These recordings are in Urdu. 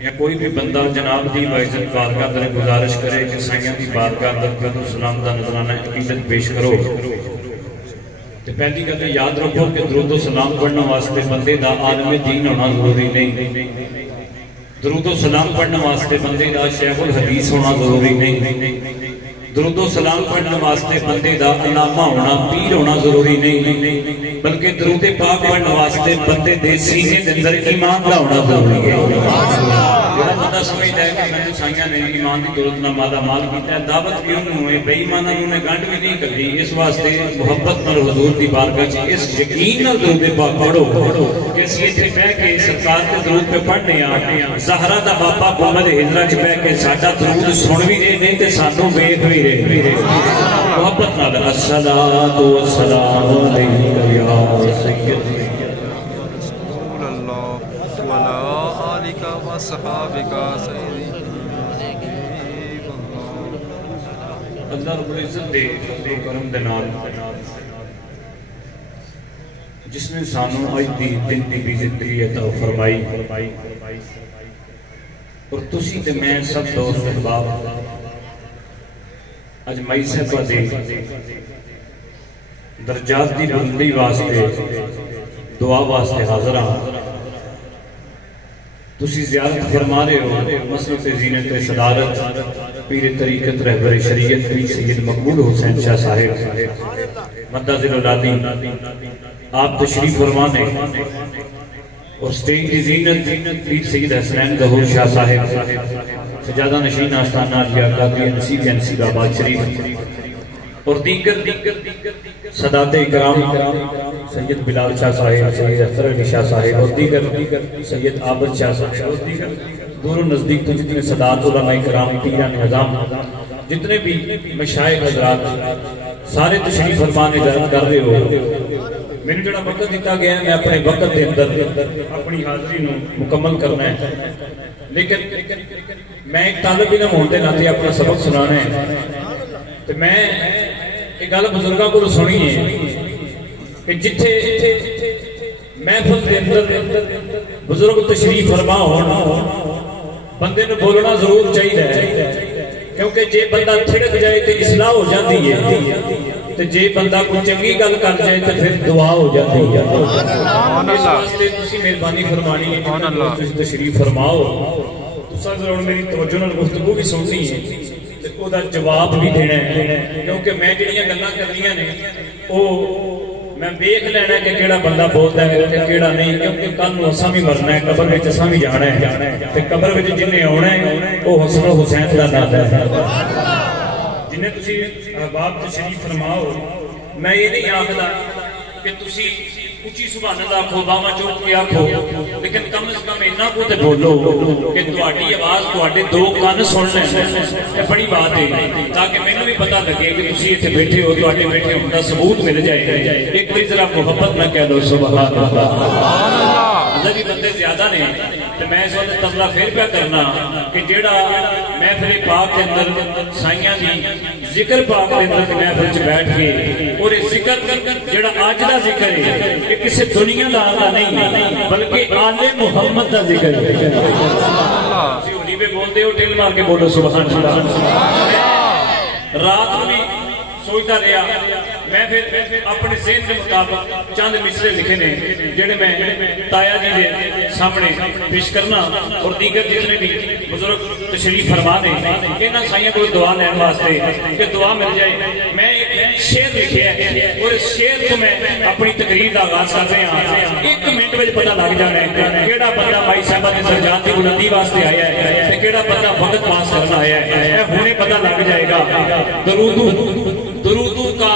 یا کوئی بھی بندہ جناب دی باعزت بارگاہ در گزارش کرے کہ سائیاں دی بارگاہ در درود و سلام دا نظرانہ عقیدت پیش کرو تو پہلی گل یاد رکھو کہ درود و سلام پڑھنے واسطے بندے دا عالم دین ہونا ضروری نہیں، درود و سلام پڑھنے واسطے بندے دا شیخ الحدیث ہونا ضروری نہیں، درود و سلام پڑھنے واسطے بندے دا علامہ ہونا پیر ہونا ضروری نہیں، بلکہ درود پاک پڑھنے واسطے بندے دے سینے دے اندر ایمان دا ہونا ضروری ہے۔ جڑا بندہ سمجھتا ہے کہ میں نے سائیاں نے ایمان دی دولت نہ مالا مال کیتا ہے، دعوت کیوں نہیں ہوئے، بے ایمانہ انہوں نے گنڈ بھی نہیں کری، اس واسطے محبت نال حضور دی بارگاہ چ اس یقین نال درود پاک پڑھو کہ اس یہ تھے بہ کے سرکار کے درود پہ پڑھنے زہرا دا باپا گنبد ہجرا چ بہ کے ساڈا درود سن بھی رہے نہیں تے سانوں ویکھ بھی رہے۔ محبت نال الصلاۃ والسلام علیک یا سیدی رسول اللہ وعلی آلک وصحابک سیدی اللہ رب العزت دے کرم دے نال جس نے سانوں اج دی دن دی زندگی عطا فرمائی اور تسی تے میں سب دوست احباب اج مائی صاحبہ دے درجات دی بلندی واسطے دعا واسطے حاضر ہاں۔ تسی زیارت فرما رہے ہو مسلط زینت صدارت پیر طریقت رہبر شریعت پیر سید مقبول حسین شاہ صاحب مدذل اولادی آپ تشریف فرمانے اور سٹیج کی زینت پیر سید حسنین ظہور شاہ صاحب سجادہ نشین آستانہ علیہ قادری نصیب انسید آباد شریف اور دیگر صدات اکرام سید بلال شاہ صاحب سید اختر علی شاہ صاحب اور دیگر سید عابد شاہ صاحب اور دیگر دور و نزدیک تو جتنے صدات علماء اکرام پیران نظام جتنے بھی مشائق حضرات سارے تشریف فرمان اجازت کر رہے ہو۔ میں نے جڑا وقت دیتا گیا ہے میں اپنے وقت دے اندر اپنی حاضری نو مکمل کرنا ہے، لیکن میں ایک طالب علم ہوتے ناتے اپنا سبق سنانا ہے تو میں ایک گل بزرگاں کو سنی ہے کہ جتھے محفل دے اندر بزرگ تشریف فرما ہونا بندے نے بولنا ضرور چاہیے کیونکہ جے بندہ تھڑک جائے تو اصلاح ہو جاتی ہے تو جے بندہ کوئی چنگی گل کر جائے تو پھر دعا ہو جاتی ہے۔ اس واسطے تسی مہربانی فرمانی ہے کہ تشریف فرماؤ تساں ضرور میری توجہ نال گفتگو بھی سننی ہے تے او دا جواب بھی دینا ہے کیونکہ میں جڑیاں گلاں کرنیاں نے او میں دیکھ لینا کہ کیڑا بندہ بولتا ہے کہ کیڑا نہیں، کیونکہ کل نوں اساں بھی مرنا ہے، قبر وچ اساں بھی جانا ہے تے قبر وچ جنے آنا ہے او حسن و حسین دا نام ہے۔ جنہیں تسی احباب تشریف فرماؤ میں یہ نہیں آخدا کہ تسی اچھی سبحان اللہ آکھو باما چوک کے آکھو، لیکن کم از کم اتنا کو تے بولو کہ تہاڈی آواز تہاڈے دو کان سن لیں، یہ بڑی بات ہے تاکہ مینوں بھی پتہ لگے کہ تسی ایتھے بیٹھے ہو، تہاڈے بیٹھے ہونے دا ثبوت مل جائے۔ ایک بار ذرا محبت میں کہہ دو سبحان اللہ۔ اندر بھی بندے زیادہ نے تو میں اس وقت تبلا پھر پہ کرنا کہ جیڑا محفل پاک کے اندر سائیاں دی ذکر پاک کے اندر محفل چ بیٹھ کے اور یہ ذکر جیڑا آج دا ذکر ہے یہ کسی دنیا دا آلہ نہیں بلکہ آل محمد دا ذکر ہے۔ اسی ہونی پہ بولتے ہو ٹیل مار کے بولو سبحان اللہ۔ رات میں سوچتا رہا میں پھر اپنے ذہن کے مطابق چند مصرے لکھے نے جڑے میں تایا جی کے سامنے پیش کرنا اور دیگر جتنے بھی بزرگ تشریف فرما دیں انہاں سائیاں کو دعا لین واسطے کہ دعا مل جائے۔ میں ایک شعر لکھے ہے اور اس شعر کو میں اپنی تقریر کا آغاز کر رہے ہیں، ایک منٹ میں پتہ لگ جانا ہے کیڑا بندہ بھائی صاحبہ کے درجات کی بلندی واسطے آیا ہے تے کیڑا بندہ وقت پاس کرنا آیا ہے، ہونے پتہ لگ جائے گا۔ درودوں کا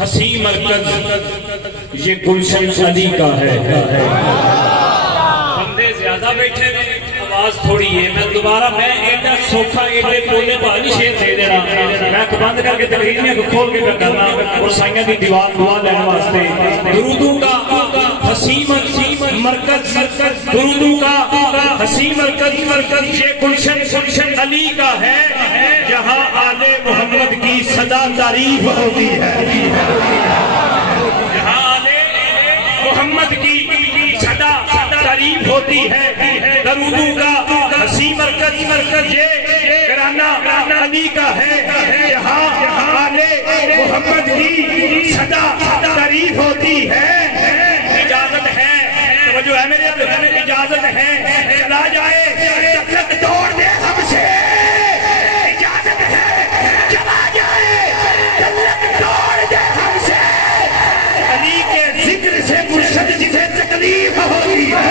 حسین مرکز یہ گلشن علی کا ہے۔ بندے زیادہ بیٹھے نے آواز تھوڑی ہے، میں دوبارہ میں ایڈا سوکھا ایڈے پولے بھالی شیر دے دینا میں بند کر کے تقریر میں کھول کے کرنا اور سائیاں دی دیوار دعا لینے واسطے درودوں کا حسین مرکز درودوں کا حسین مرکز یہ گلشن علی کا ہے جہاں آل محمد کی صدا تعریف ہوتی ہے، جہاں آل محمد کی صدا تعریف ہوتی ہے درودوں کا ہنسی مرکز یہ گرانہ علی کا ہے یہاں آلے محمد کی صدا تعریف ہوتی ہے اجازت ہے توجہ ہے میرے اجازت ہے چلا جائے تک توڑ دے ہم سے اجازت ہے چلا جائے تک توڑ دے ہم سے علی کے ذکر سے مرشد جسے تکلیف ہوتی ہے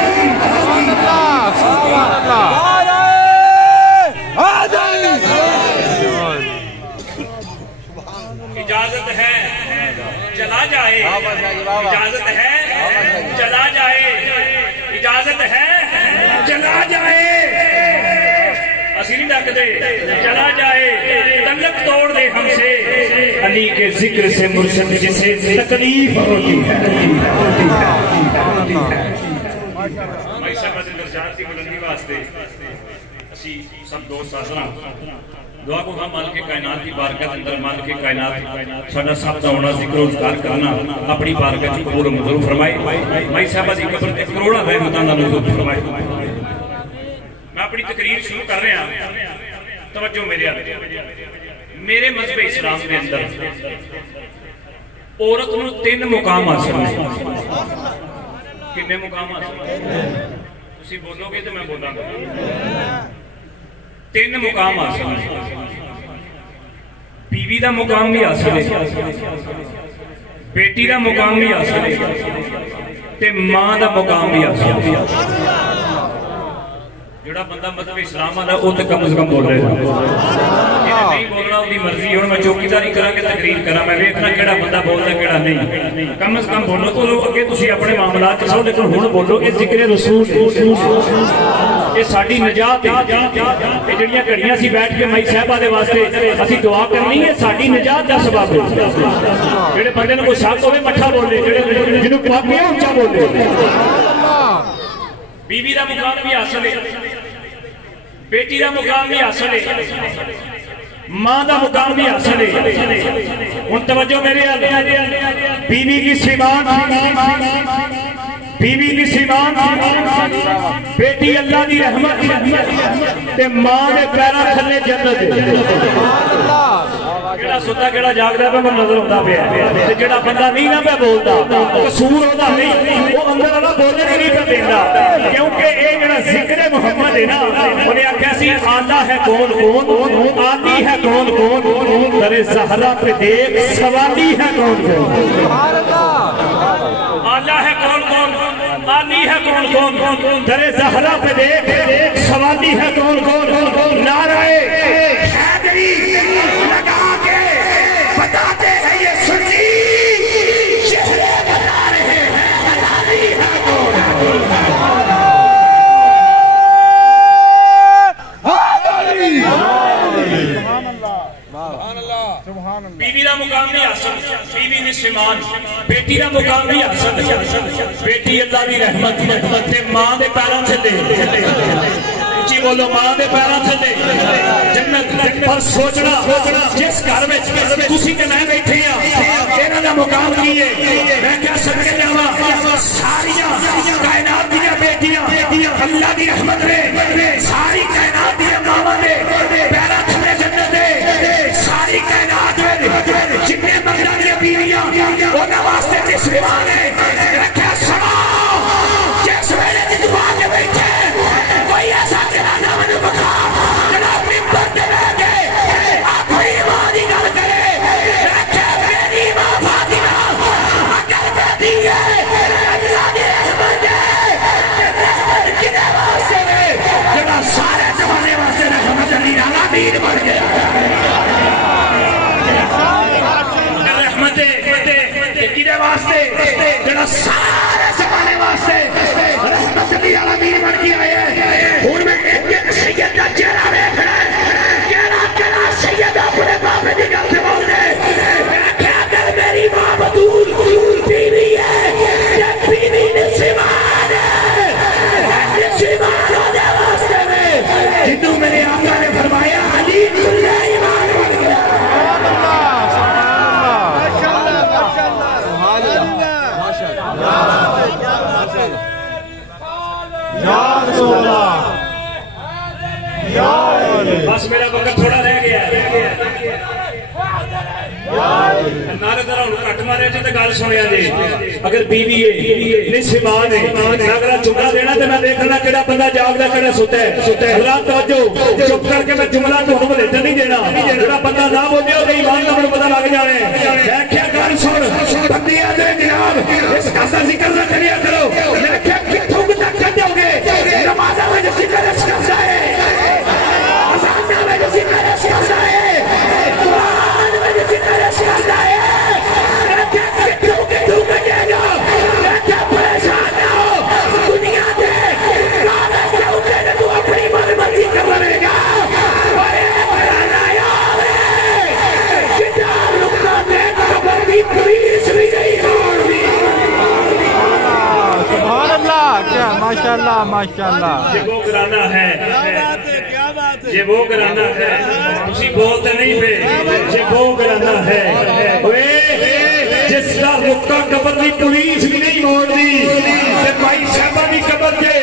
اجازت ہے چلا جائے اجازت ہے چلا جائے اجازت ہے چلا جائے اسی نہیں ڈکتے چلا جائے تعلق توڑ دے ہم سے علی کے ذکر سے مرشد جسے تکلیف ہوتی ہے میں سب درجات کی بلندی واسطے اسی سب دوست آسنا دعا کو ہم مالک کائنات کی بارگاہ اندر مالک کائنات ساڈا سب دا ہونا ذکر و اذکار کرنا اپنی بارگاہ وچ قبول و منظور فرمائے میں صاحب دی قبر تے کروڑاں رحمتاں دا نزول فرمائے میں اپنی تقریر شروع کر رہا ہوں توجہ میرے مذہب اسلام کے اندر عورت نو 3 مقام حاصل ہیں کتنے مقام حاصل ہیں تسی بولو گے تو میں بولاں گا 3 مقام حاصل ہیں بیوی دا مقام بھی حاصل ہے بیٹی دا مقام بھی حاصل ہے تے ماں دا مقام بھی حاصل ہے جڑا بندہ مذہب اسلام والا وہ تے کم از کم بول رہے ہیں نہیں بولنا وہ دی مرضی ہوں میں چوکیداری کرا کے تقریر کرا میں ویکھنا کیڑا بندہ بولتا کیڑا نہیں کم از کم بولو تو لوگ اگے تسی اپنے معاملات چ سو لیکن ہن بولو یہ ذکر رسول یہ ساڈی نجات ہے یہ جڑیاں گھڑیاں سی بیٹھ کے مائی صاحبہ دے واسطے اسی دعا کرنی ہے ساڈی نجات دا سبب ہے جڑے بندے نوں کوئی شک ہوے مٹھا بولے جڑے جنوں پاک ہے اونچا بولے بیوی دا مقام بھی حاصل ہے بیٹی دا مقام بھی حاصل ہے ماں دا مقام بھی حاصل ہے ان توجہ میرے بیوی کی سیمان بیوی کی سیمان بیٹی اللہ دی رحمت تے ماں دے پیرا تھلے جنت کیڑا ستا کیڑا جاگدا پہ میں نظر ہوندا پیا تے جڑا بندہ نہیں نہ پہ بولدا قصور ہوندا نہیں وہ اندر والا بولنے نہیں پہ دیندا کیونکہ اے جڑا ذکر محمد ہے نا انہیں آکھیا سی آلہ ہے کون کون آلی ہے کون کون در زہرا پہ دیکھ سوالی ہے کون کون سبحان اللہ آلہ ہے کون کون آلی ہے کون کون در زہرا پہ دیکھ سوالی ہے کون کون نعرہ حیدری لگا کے بتاتے ہیں یہ سنی چہرے بتا رہے ہیں حلالی ہے بیوی دا مقام بھی حاصل بیوی دی سیمان بیٹی دا مقام بھی حاصل بیٹی اللہ دی رحمت تے ماں دے پیراں تھلے اچھی بولو ماں دے پیراں تھلے جنت پر سوچنا جس گھر وچ تسی تے میں بیٹھے ہاں انہاں دا مقام کی ہے میں کیا صدقے جاواں ساریاں کائنات دیاں بیٹیاں اللہ دی رحمت نے ساری کائنات دیاں ماواں دے پیراں تھلے جنت دے ساری کائنات جتنے مردہ دیا بیویاں انہاں واسطے جس ریوان ہے رکھے سما جس ویلے دی دعا کے بیٹھے کوئی ایسا تیرا نام نہ بکھا جناب ممبر دے لے گئے اپنی ماں دی گل کرے رکھے میری ماں فاطمہ اگر بیٹی ہے اللہ دی رحمت ہے رحمت کنے واسطے ہے جناب سارے زمانے واسطے رحمت علی العالمین بڑھ گیا واسطے جڑا سارے زمانے واسطے رحمت علی العالمین بن کے آئے ہیں اور میں ایک سید کا چہرہ دیکھنا ہے کہنا سید اپنے باپ دی گل سے بول دے میں کیا کر میری ماں بدول بیوی ہے یہ بیوی نسیمان ہے نسیمان ہونے واسطے میں جنہوں میرے آقا نے فرمایا علی کلے ایمان بن گیا No! بس میرا وقت تھوڑا رہ گیا ہے نارے ذرا کٹ مارے جی تے گل سنیا جی اگر بیوی ہے نصف ماں ہے اگر جملہ دینا تے میں دیکھنا کیڑا بندہ جاگدا کیڑا ستا ہے حضرات توجہ چپ کر کے میں جملہ تھانوں بھیجن نہیں دینا جڑا بندہ نہ بولے او ایمان نال پتہ لگ جانے میں کیا گل سن بندیاں دے جناب اس کا ذکر نہ کریا کرو میں کیا کتھوں تک کہتے ہوگے نمازاں میں ذکر اس کا ہے اذان میں ذکر اس کا ہے قرآن میں ذکر اس کا ہے ماشاءاللہ ماشاءاللہ یہ وہ گرانا ہے یہ وہ گرانا ہے تسی بولتے نہیں پہ یہ وہ گرانا ہے جس کا رکا قبر دی پولیس بھی نہیں موڑ دی بھائی صاحبہ دی قبر کے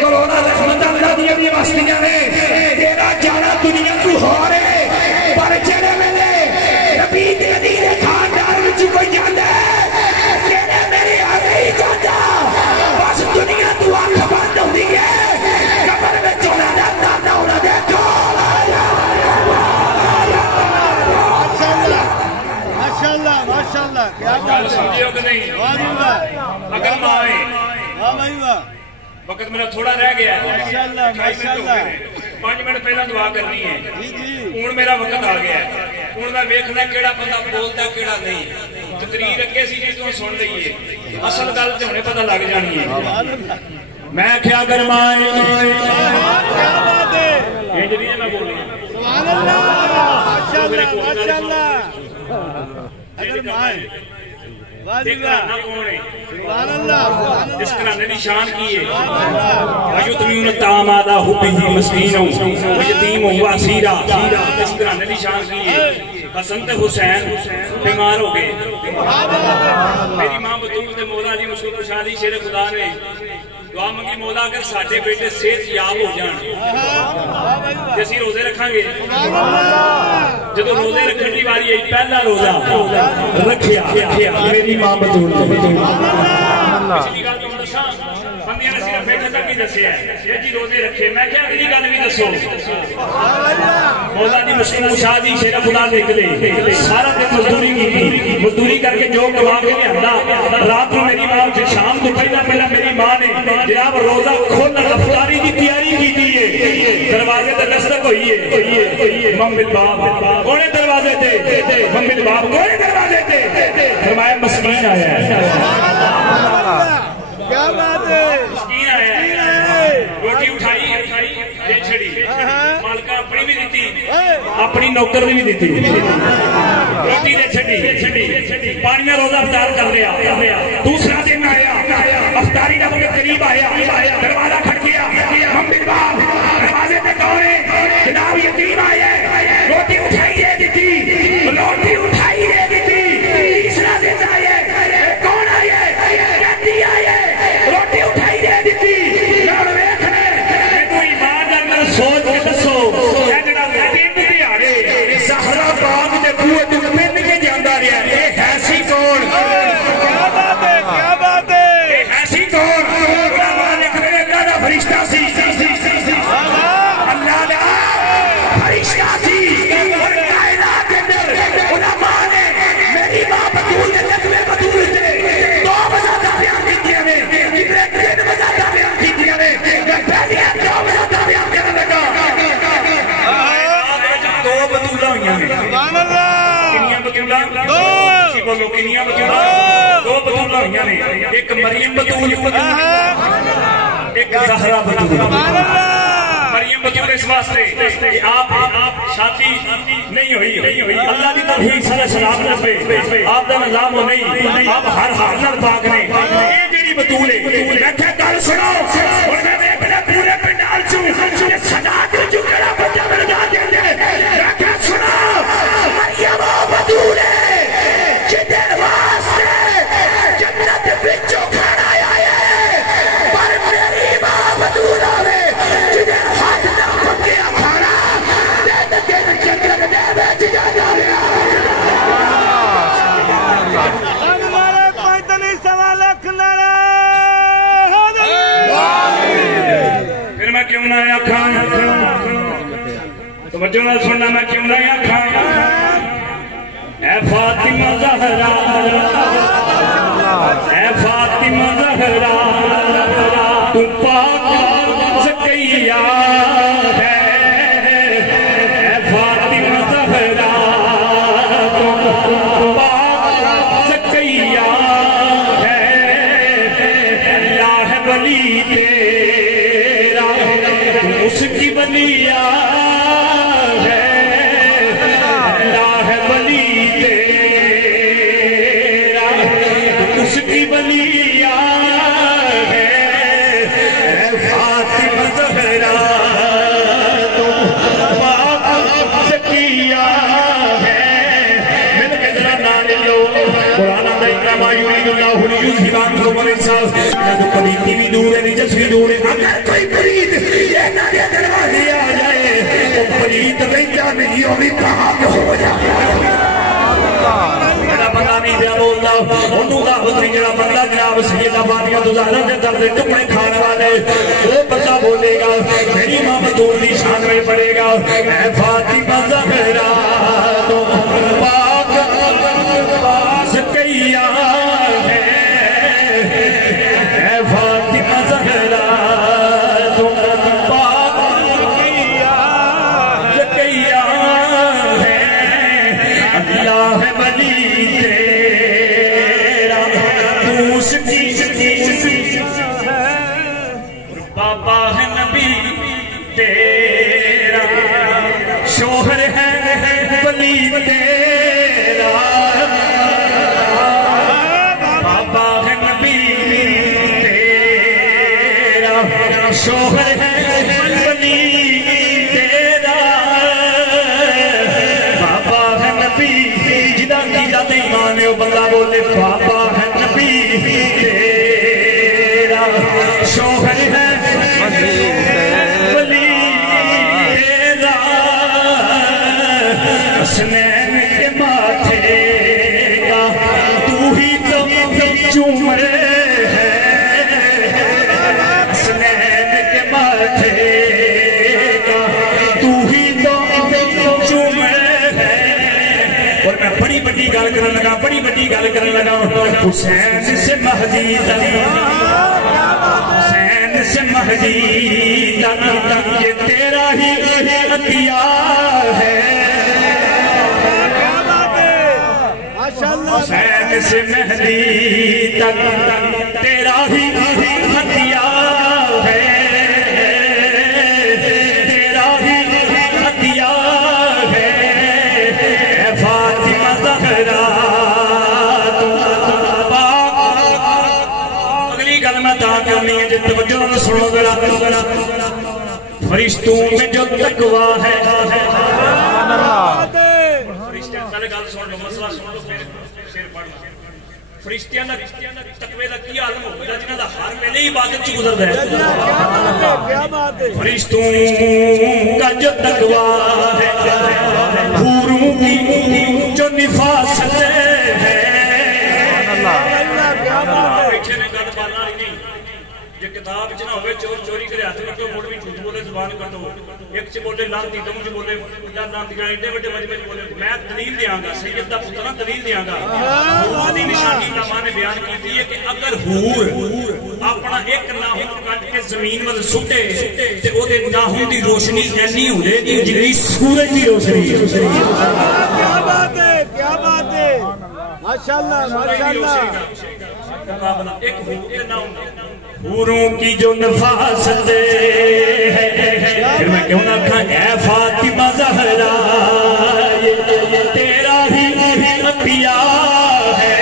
کروڑا رحمت اللہ دی ابھی واسطیاں نے تیرا جانا دنیا تو ہو رہے پر جڑے ملے نبی دے دینے خاندار وچ کوئی جاندہ ہے تیرے میرے آگے ہی جاندہ بس دنیا تو آنکھ بند ہوتی ہے قبر میں چونا جاتا نہ ہونا دیکھو ماشاءاللہ ماشاءاللہ کیا بات سمجھے کہ نہیں اگر ماں آئے وقت میرا تھوڑا رہ گیا ہے ماشاءاللہ ماشاءاللہ 5 منٹ پہلا دعا کرنی ہے ہوں میرا وقت آ گیا ہے ہوں میں ویکھنا کیڑا بندہ بولتا کیڑا نہیں تقریر اگے سی جی تو سن لئیے اصل گل تے ہنے پتہ لگ جانی ہے میں کیا گرمائے کیا بات ہے انج نہیں میں بول رہا سبحان اللہ ماشاءاللہ ماشاءاللہ اگر مائے سبحان اللہ اس طرح نے نشان کیے وَيُطْمِعُونَ الطَّعَامَ عَلَىٰ حُبِّهِ مِسْكِينًا وَيَتِيمًا وَأَسِيرًا اس طرح نے نشان کیے حسن تے حسین بیمار ہو گئے میری ماں بطول تے مولا علی مشکل کشادی شیر خدا نے دعا منگی مولا اگر ساڑھے بیٹے صحت یاب ہو جان جیسی روزے رکھاں گے جدو روزے رکھن دی واری ہے پہلا روزہ رکھیا میری ماں بطول کسی دی گل تو دساں بندیاں نے صرف بیٹھے تک ہی دسیا ہے یہ جی روزے رکھے میں کیا اگلی گل بھی دسو مولا دی مشکل کشادی شیر خدا نکلے سارا دن مزدوری کر کے جو کما کے لیا رات کو میری ماں شام تو پہلا میری ماں نے جناب روزہ کھولنا افطاری کی تیاری کی تھی دروازے تے دستک ہوئی ہے محمد باپ کونے دروازے تے محمد باپ کونے دروازے تے فرمایا مسکین آیا ہے کیا بات ہے مسکین آیا ہے روٹی اٹھائی دے چھڑی مالکہ اپنی بھی دیتی اپنی نوکر بھی دیتی روٹی دے چھڑی پانی میں روزہ افطار کر لیا دوسرا دن آیا افطاری کا وقت قریب آیا دروازہ کھڑکیا محمد باپ دروازے پہ کون ہے جناب یتیم آئے روٹی اٹھائی دے دیتی روٹی اٹھائی دے دیتی تیسرا دن آئے کون آئے کہتی آئے روٹی اٹھائی دے دیتی لوڑ ویکھنے تو ایمان جانا سوچ کے دسو اے جناب یتیم بھی آرے زہرا باغ دے بوئے تو پن کے جاندہ رہا ہے ہے سی کون کیا بات ہے کیا بات ہے ایسی کون علماء لکھنے اللہ دا فرشتہ سی اللہ دا فرشتہ سی اور کائنات کے اندر علماء نے میری ماں بطول نے لکھوے بطول سے 2 وزادہ بیان کی دیا میں جتنے 3 وزادہ بیان کی دیا میں میں پہلی 2 وزادہ بیان کرنے لگا 2 بطولہ ہوئی ہیں سبحان اللہ کنیاں بطولہ 2 کسی بولو کنیاں بطولہ 2 بطولہ ہوئی ہیں ایک مریم بطول ایک زہرا بطول مریم بطول اس واسطے کہ آپ شادی نہیں ہوئی اللہ کی طرف ہی صلی سلام رکھے آپ دا نظام ہو نہیں آپ ہر حال پاک نے یہ جڑی بطول ہے میں کیا گل سنو اور میں دیکھنا پورے پنڈال چوں یہ صدا دے جو کڑا بچہ میں لگا دیں گے میں کیا سنو مریم بطول ہے جدے واسطے جنت بچوں کھڑا آیا ہے پر میری ماں بطول آوے کیوں نہ آکھاں توجہ نال سننا میں کیوں نہ آکھاں اے فاطمہ زہرا اے فاطمہ زہرا تو پاک زکیہ ہے اے فاطمہ زہرا تو پاک زکیہ ہے اللہ ہے ولی تیرا اس کی ولیہ پلیتی بھی دور ہے نجس بھی دور ہے اگر کوئی پلید یہ نارے دروازے آ جائے وہ پلید بیٹا نہیں ہوئی کہاں ہو جائے جڑا بندہ نہیں دیا بولتا انہوں کا حضری جڑا بندہ جناب سیدہ فاطمہ زہرا کے درد ٹکڑے کھانے والے وہ بندہ بولے گا میری ماں بطول دی شان میں پڑے گا اے فاطمہ زہرا تو پاک زکیہ شوہر ہے ولی تیرا بابا ہے نبی تیرا شوہر ہے ولی تیرا بابا ہے نبی جدا کی جاتے ایمان ہے وہ بندہ بولے بابا ہے نبی تیرا شوہر ہے حسنین کے ماتھے کا تو ہی تو چومر ہے حسنین کے ماتھے کا تو ہی تو چومر ہے اور میں بڑی بڑی گل کرنے لگا بڑی بڑی گل کرنے لگا حسین سے مہدی حسین سے مہدی یہ تیرا ہی عطیہ ہے حسین سے مہدی تک تیرا ہی عطیہ ہے تیرا ہی عطیہ ہے اے فاطمہ زہرا اگلی گل میں تا کرنی ہے جب توجہ نہ سنو ذرا فرشتوں میں جو تقوی ہے فرشتے پہلے گل سن لو مسئلہ سن لو فرشتیاں تقوی دا کی عالم ہو گیا جنہاں دا ہر ویلے عبادت چ گزردا ہے فرشتوں کا جو تقوی ہے حوروں کی جو نفاست ہے بیٹھے نے گل بالا نہیں جو کتاب چ نہ ہوئے چور چوری کرے ہاتھ میں کوئی موڑ بھی جھوٹ بولے زبان کر دو ایک چ بولے لانتی دم چ بولے لانتیاں ایڈے بڑے مجمع بولے میں دلیل دیاں گا سید دا پتر دلیل دیاں گا حور دی نشانی علماء نے بیان کی ہے کہ اگر حور اپنا ایک ناخن کٹ کے زمین ول سٹے تے او دے ناخن دی روشنی ایسی ہونی کہ جڑی سورج دی روشنی ہے کیا بات ہے کیا بات ہے ماشاءاللہ ماشاءاللہ مقابلہ ایک حور کے نام حوروں کی جو نفاست ہے پھر میں کیوں نہ کہاں اے فاطمہ زہرا تیرا ہی عطیہ ہے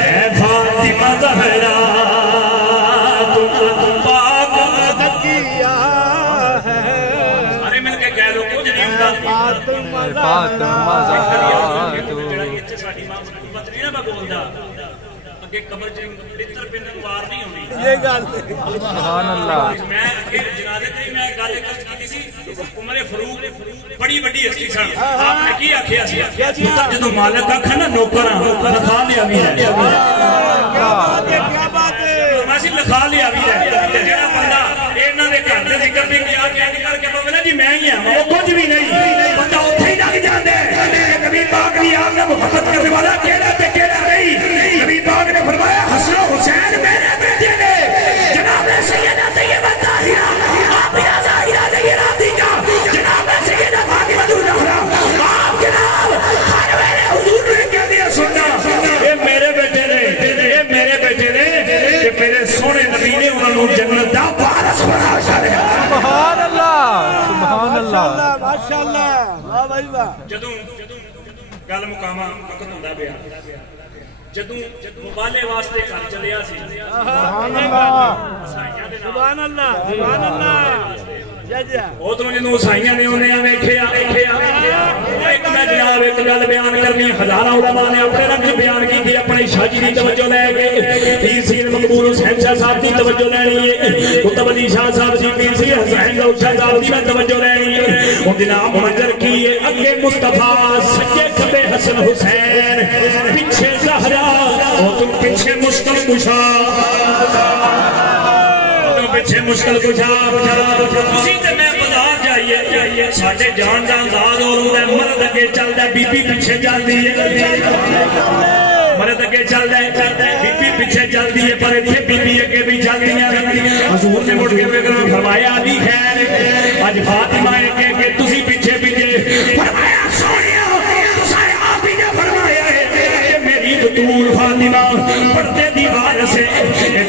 اے فاطمہ زہرا تو پاک زکیہ ہے سارے مل کے کہہ لو کچھ نہیں ہوتا فاطمہ زہرا ساڈی ماں محبت نہیں نا میں بولدا کہ قبر اتر پہ نوار نہیں ہونی یہ گل سبحان اللہ میں جنازے تے میں گل کیتی سی عمر فاروق بڑی بڑی ہستی سن آپ نے کی آکھیا سی جدوں مالک آکھے نا نوکراں لکھا لیا بھی ہے کیا بات ہے میں سی لکھا لیا بھی ہے جڑا بندہ انہاں دے کچھ بھی نہیں بندہ اتھے ہی لگ جاندے نبی پاک نے آپ نے محبت کرنے والا کیڑا تے کیڑا نہیں نبی پاک نے فرمایا حسن و حسین میرے بیٹے نے جناب سیدہ طیبہ طاہرہ آمنہ ظاہرہ زہرا خدیجہ جناب سیدہ فاطمہ الزہرا آپ جناب ہر ویلے حضور نے کہہ دیا سننا یہ میرے بیٹے نے یہ میرے بیٹے نے کہ میرے سونے نبی نے انہوں نے جنت دا وارث بنا چھڑیا سبحان اللہ سبحان اللہ ماشاءاللہ واہ بھائی واہ جدوں گل مقامہ وقت ہوندا پیا جدوں مبالے واسطے گھر چلیا سی سبحان اللہ سبحان اللہ سبحان اللہ جی جی ادھروں جدوں عیسائیاں نے انہیں ویکھیا ایک میں جناب ایک گل بیان کرنی ہزاراں علماء نے اپنے رنگ بیان کی اپنے شاہ جی دی توجہ لے کے پیر سید مقبول حسین شاہ صاحب دی توجہ لینی ہے کتب علی شاہ صاحب جی پیر سید حسین گل شاہ صاحب دی میں توجہ لینی ہے ان دی نام منظر کی ہے اگے مصطفیٰ سجے کھبے حسن حسین پیچھے زہرا اور تم پیچھے مشکل کشا پیچھے مشکل کچھا اسی تے میں بازار جائیے ساڑھے جان انداز اور ہوتا ہے مرد اگے چلتا ہے بی بی پیچھے چلتی ہے مرد اگے چلتا ہے بی بی پیچھے چلتی ہے پر اتھے بی بی اگے بھی چلتی ہیں حضور نے مڑ کے بگرہ فرمایا دی خیر آج فاطمہ کہ تسی پیچھے پیچھے فرمایا سونیا تسائے آپ ہی نے فرمایا ہے میری بطول فاطمہ پڑھتے دیوار سے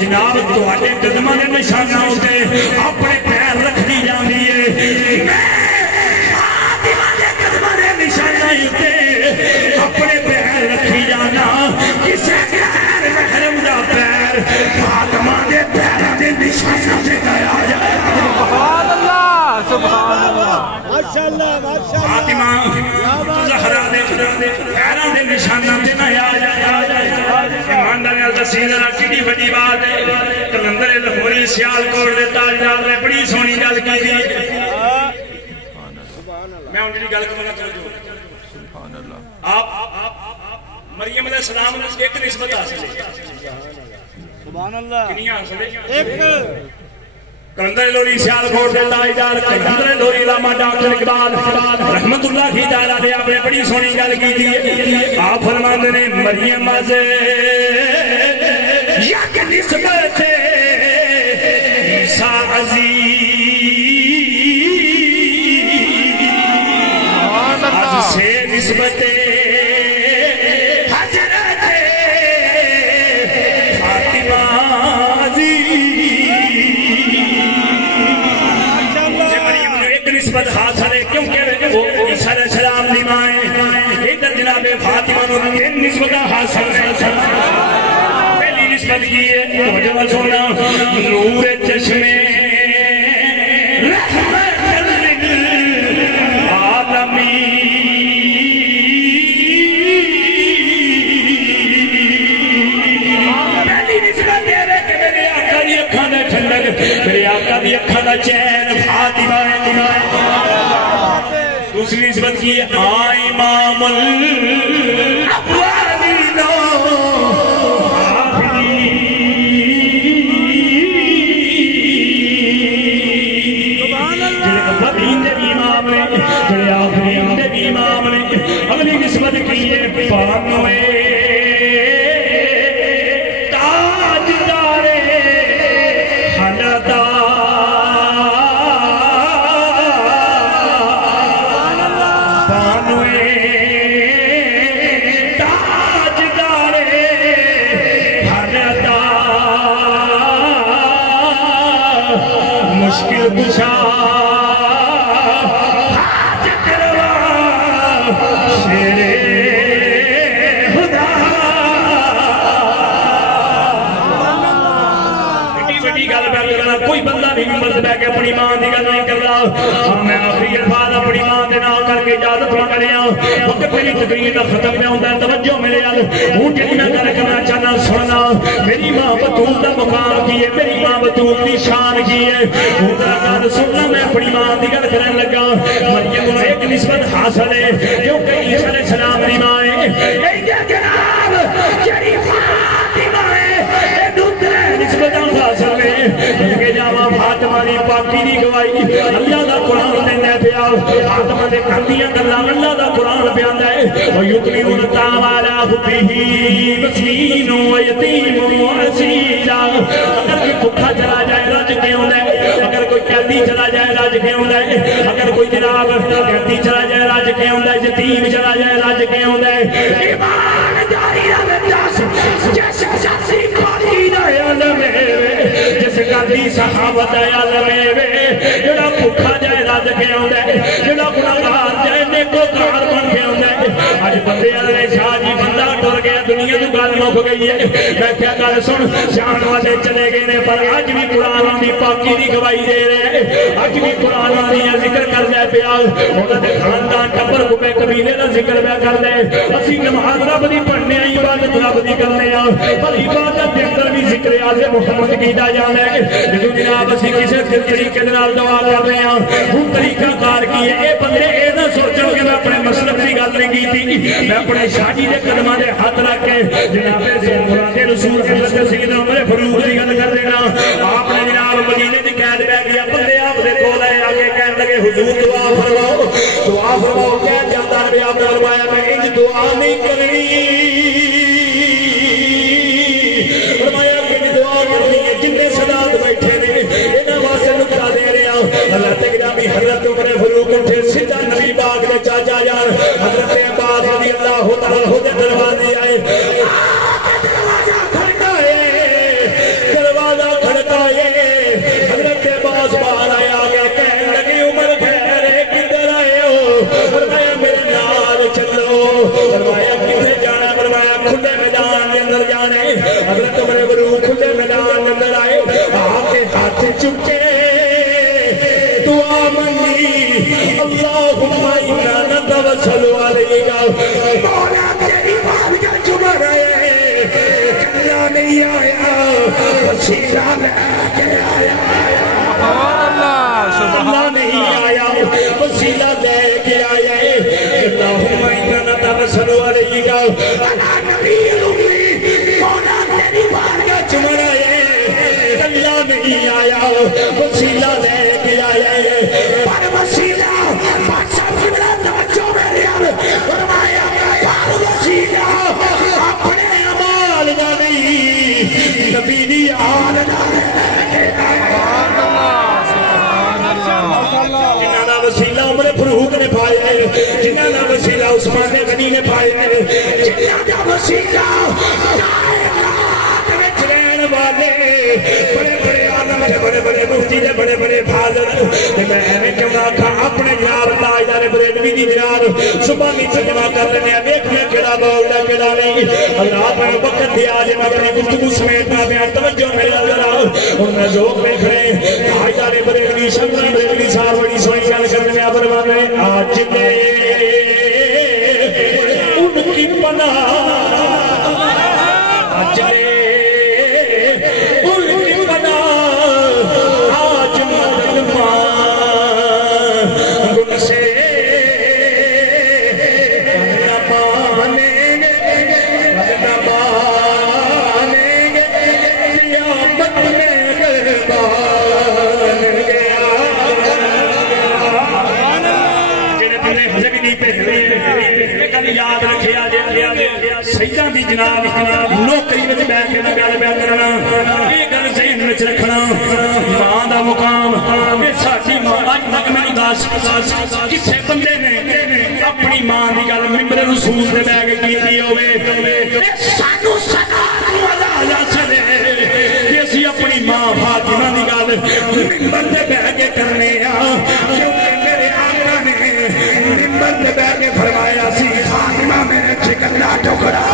جناب تو آٹے قدمہ نے نشانہ ہوتے اپنے پیر رکھ دی جاندی ہے میں فاطمہ نے قدمہ نے نشانہ ہوتے اپنے پیر رکھی جانا کسے غیر محرم دا پیر فاطمہ نے پیرہ دے نشانہ سے گیا جائے سبحان اللہ سبحان اللہ ماشاءاللہ ماشاءاللہ فاطمہ زہرا دے پیرہ دے نشانہ سے نیا جائے ایماندار نے دسی ذرا کیڑی بڑی بات ہے کلندر لاہوری سیالکوٹ دے تاجدار نے بڑی سونی گل کی تھی میں ان کی گل کرنا چاہتا ہوں آپ مریم علیہ السلام نے ایک نسبت حاصل ہے سبحان اللہ کنیاں حاصل ہے ایک کلندر لاہوری سیالکوٹ دے تاجدار کلندر لاہوری علامہ ڈاکٹر اقبال رحمت اللہ کی تعالیٰ نے آپ نے بڑی سونی گل کی تھی آپ فرماتے نے مریم سے یک نسبت عیسیٰ عزیز آج سے نسبت حضرت فاطمہ نسبت حاصل ہے کیونکہ وہ عیسیٰ علیہ السلام دی ماں ہے ادھر جناب فاطمہ نو نسبت حاصل ہے پہلی نسبت کی ہے توجہ سونا نور چشمے رحمت للعالمین پہلی نسبت یہ ہے کہ میرے آقا دی اکھاں دا ٹھنڈک میرے آقا دی اکھاں دا چین فاطمہ دوسری نسبت کی امام الاولین امام نے اگلی نسبت کی ہے پانوے تاجدار حلدہ مشکل کشا حاج کروا شیر خدا بڑی گل پہ کرنا کوئی بندہ نہیں مرد بہ کے اپنی ماں کی گل نہیں کرنا میں آخری الفاظ اپنی ماں کے نام کر کے اجازت منگ رہا وقت میری تقریر کا ختم پہ ہوتا ہے توجہ میرے ہوں جی میں گل کرنا چاہنا سننا میری ماں بطول کا مقام کی ہے میری ماں بطول کی شان کی ہے ہوں گل سننا میں اپنی ماں کی گل کرنے لگا مریم کو ایک نسبت حاصل ہے کیونکہ عیسیٰ علیہ السلام کی ماں ہے جناب جڑی فاطمہ ہے دوسرے نسبت حاصل ہے کہ جاوا فاطمہ دی پاکی دی گواہی اللہ دا قرآن دینا پیا آدم دے کندیاں گلاں اللہ دا قرآن بیاندا ہے وَيُطْعِمُونَ الطَّعَامَ عَلَىٰ حُبِّهِ مِسْكِينٌ وَيَتِيمٌ وَأَسِيرٌ اگر کوئی بھوکا چلا جائے رج کے آندا ہے اگر کوئی قیدی چلا جائے رج کے آندا ہے اگر کوئی جناب قیدی چلا جائے رج کے آندا ہے یتیم چلا جائے رج کے آندا ہے ایمان جاری رہے دس جیسے جاسی پاکی دا عالم ہے جس قاضی صحابہ دا عالم ہے جڑا بھوکا جائے رج کے آندا ہے جڑا گناہگار جائے نیکوکار بن کے آندا ہے اج بندے والے شاہ جی بندہ ٹر گیا دنیا تو گل مک گئی ہے میں کیا گل سن جان والے چلے گئے نے پر اج بھی قرآن دی پاکی دی گواہی دے رہے اج بھی قرآن دی ذکر کر دے پیا انہاں دے خاندان ٹبر کو قبیلے دا ذکر پیا کر دے اسی نماز رب دی پڑھنے آ عبادت رب دی کرنے آ پر عبادت دے اندر بھی ذکر اعلی محمد کیتا جاندا ہے جدوں جناب اسی کسے طریقے دے نال دعا کر رہے ہاں ہن طریقہ کار کی ہے اے بندے اے نہ سوچو کہ میں اپنے مسلک دی گل نہیں کیتی میں اپنے شاہ جی دے قدماں دے ہاتھ رکھ کے جناب دے رسول حضرت سیدنا عمر فاروق دی گل کر دینا آپ نے جناب مدینے دی قید رہ گیا بندے آپ دے کول آئے آگے کہنے لگے حضور دعا فرماؤ کہہ جاتا ہے آپ نے فرمایا میں انج دعا نہیں کرنی فرمایا کہ دعا کرنی ہے جتنے سادات بیٹھے نے انہاں واسطے نقطہ دے رہے ہیں حضرت گرامی حضرت عمر فاروق اٹھے سیدھا نبی پاک دے چاچا جان حضرت عباس رضی اللہ تعالی عنہ دے دروازے آئے دروازہ کھڑکائے حضرت عباس باہر آیا گیا کہنے لگے عمر خیر ہے کدھر آئے ہو فرمایا میرے نال چلو فرمایا کدھر جانا فرمایا کھلے میدان کے اندر جانے حضرت عمر فاروق کھلے میدان کے اندر آئے آپ کے ہاتھ چکے دعا منگی اللہم انا نتوسل علیک مولا تیری بارگاہ چمر رہے اللہ نہیں آیا وسیلہ لے کے آیا اللہ نہیں آیا وسیلہ لے کے آیا اللہم انا نتوسل علیک انا نبی الامی مولا تیری بارگاہ چمر رہے اللہ نہیں آیا وسیلہ لے کے آیا پر وسیلہ بادشاہ فکرہ توجہ میرے یار فرمایا پر وسیلہ اپنے عمال نہ نہیں نبی دی آل نہ جنہاں دا وسیلہ عمر فاروق نے پایا جنہاں دا وسیلہ عثمان غنی نے پایا جنہاں دا وسیلہ والے بڑے بڑے عالم کے بڑے بڑے مفتی دے بڑے بڑے فاضل میں کیوں نہ کھا اپنے جناب تاجدار بریلوی دی جناب زبانی ترجمہ کر رہے ہیں دیکھنے کیڑا بولدا کیڑا نہیں اللہ اپنے وقت دیا جے میں اپنی گفتگو سمیت نہ بیان توجہ میرے ذرا اور میں ذوق میں کھڑے تاجدار بریلوی شمس بریلوی صاحب بڑی سونی گل کرنے میں فرماتے ہیں آج دے ان کی پناہ آج دے یاد رکھے سیدہ دی جناب نوکری میں بیٹھ کے گل بیان کرنا یہ گل ذہن میں رکھنا ماں دا مقام یہ ساڈی ماں اج تک میں دس کسے بندے نے اپنی ماں دی گل ممبر رسول تے بیٹھ کے کیتی ہوے سانو سدا مزہ آ چلے کہ اسی اپنی ماں فاطمہ دی گل ممبر تے بیٹھ کے کرنے کیونکہ میرے آقا نے ممبر تے بیٹھ کے فرمایا سی فاطمہ میرے چکن کا ٹکڑا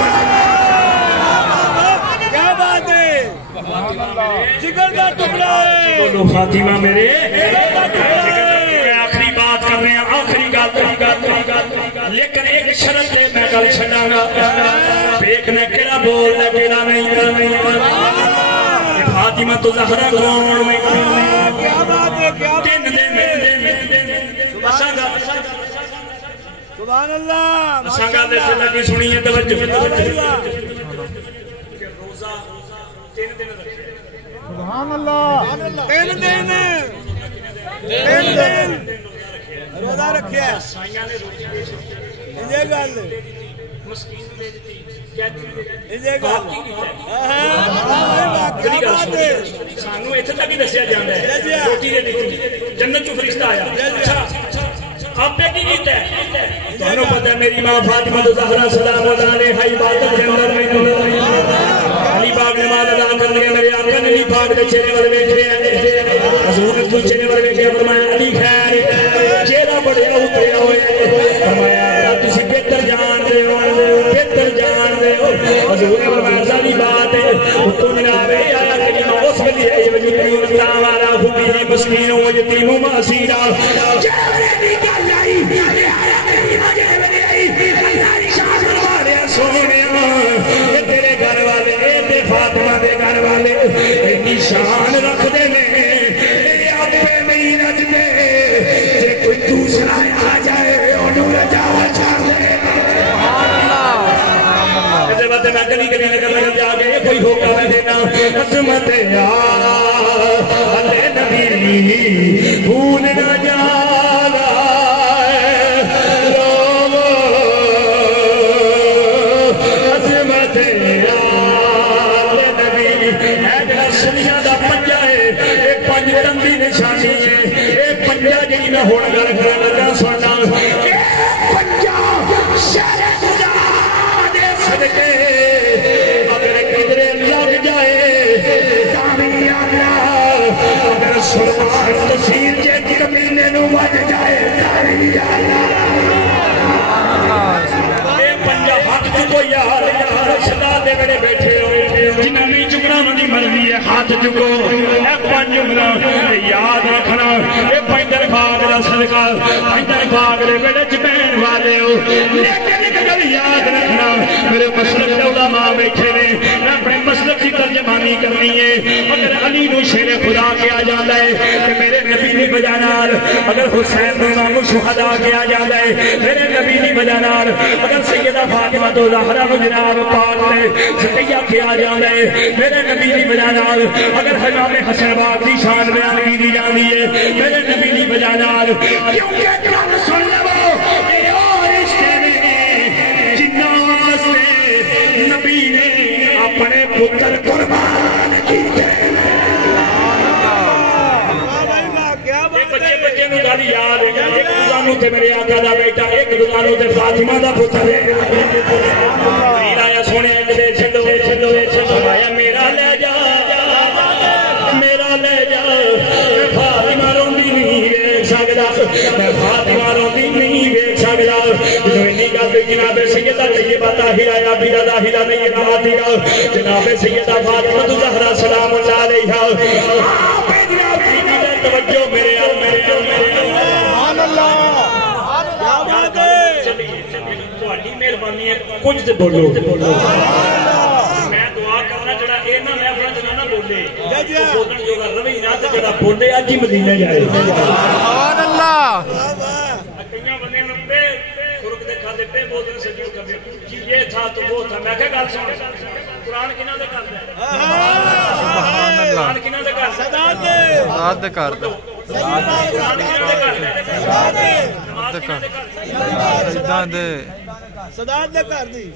کیا بات ہے چکن کا ٹکڑا بولو فاطمہ میرے آخری بات کر رہے ہیں آخری گل لیکن ایک شرط ہے میں گل چھڈاں گا دیکھنے کیڑا بولدا کیڑا نہیں فاطمہ تو زہرا کون میں کیا بات ہے کیا تین دن سبحان اللہ سنگا دے سے لگی سنی ہے توجہ روزہ 3 دن سبحان اللہ 3 دن روزہ رکھیا سائیاں نے روٹی دے دی یہ گل مسکین نے دے دی قیدی نے دے دی یہ گل سانو اتنے تک ہی دسیا جاتا ہے روٹی دے دی جنت چ فرشتہ آیا آپ نے کی کیتا ہے تانوں پتہ ہے میری ماں فاطمہ زہرا سلام اللہ علیہا عبادت دے اندر علی پاک نماز ادا کرنے میرے آقا نے علی پاک دے چہرے ول ویکھے حضور نے چہرے ول ویکھے فرمایا علی خیر چہرہ بڑیا اتریا ہوئے فرمایا تسی بہتر جان دے ہو بہتر جان دے ہو حضور نے فرمایا ساری بات ہے تو جناب آیا کلمہ اس ویلے ہے وجود تا والا خوبی مسکین و یتیم و اسیرا چہرے دی گل آئی سونیا یہ تیرے گھر والے تے فاطمہ دے گھر والے اتنی شان رکھ دے نے یہ اپنے نہیں رجدے جے کوئی دوسرا آ جائے انہوں رجا چھاڑ دے ایسے بات میں گلی گلی نکل رہا جا کے کوئی ہوگا میں دینا عظمت یا اللہ نبی بھول نہ جانا نشانی ہے اے پنجا جی میں ہوڑ گل کر لگا سونا اے پنجا شہر خدا دے صدقے اگر کدرے لگ جائے دامی اللہ اگر سلمان تصیر جے کمینے نو بج جائے دامی اللہ اے پنجا ہاتھ چکو یار صدا دے بڑے بیٹھے ہوئے جنہوں نے چکنا مندی مرضی ہے ہاتھ چکو اے پنج جملہ یاد رکھنا اے پیندر پاک دا صدقہ پیندر پاک دے بیڑے چپین والے ہو لیکن ایک گل یاد رکھنا میرے مسلک دے علماء بیٹھے نے میں اپنے مسلک کی ترجمانی کرنی ہے اگر علی نو شیر خدا کیا جاتا ہے کہ میرے نبی دی وجہ نال اگر حسین نو امام شہداء کیا جاتا ہے میرے نبی دی وجہ نال اگر سیدہ فاطمہ تو زہرا نو جناب پاک نے زکیہ کیا جاتا ہے میرے نبی دی وجہ نال اگر امام حسن باغ دی شان بیان کی دی جاندی ہے میرے نبی دی وجہ نال کیونکہ گل سن لو یہ اور رشتے نے جنہاں سے نبی نے اپنے پتر قربان کیتے بچے بچے نو گل یاد ہے ایک دوزانو تے میرے آقا دا بیٹا ایک دوزانو تے فاطمہ دا پتر ہے آیا سونے ایک دے چھڑو آیا میرا لے جا میرا لے جا میں فاطمہ روندی نہیں ویکھ سکدا میں فاطمہ روندی نہیں ویکھ سکدا جو انی گل جناب سیدہ طیبہ طاہرہ یا بیرہ ظاہرہ نہیں نواتیگا جناب سیدہ فاطمہ زہرا سلام اللہ علیہا آپ جناب کی دیدہ توجہ میرے سبحان اللہ کیا بات ہے تہاڈی مہربانی ہے کچھ تے بولو میں دعا کرنا جڑا اے نہ میں اپنا جنا نہ بولے بولن جو روی نہ تے جڑا بولے اج ہی مدینے جائے سبحان اللہ کئیاں بندے نوں پہ خرک دے کھادے پہ بولن سجو کرے جی یہ تھا تو وہ تھا میں کہ گل سن قرآن کنا دے کردا ہے سبحان اللہ قرآن کنا دے کردا صدات دے کردا صدات دے کر دی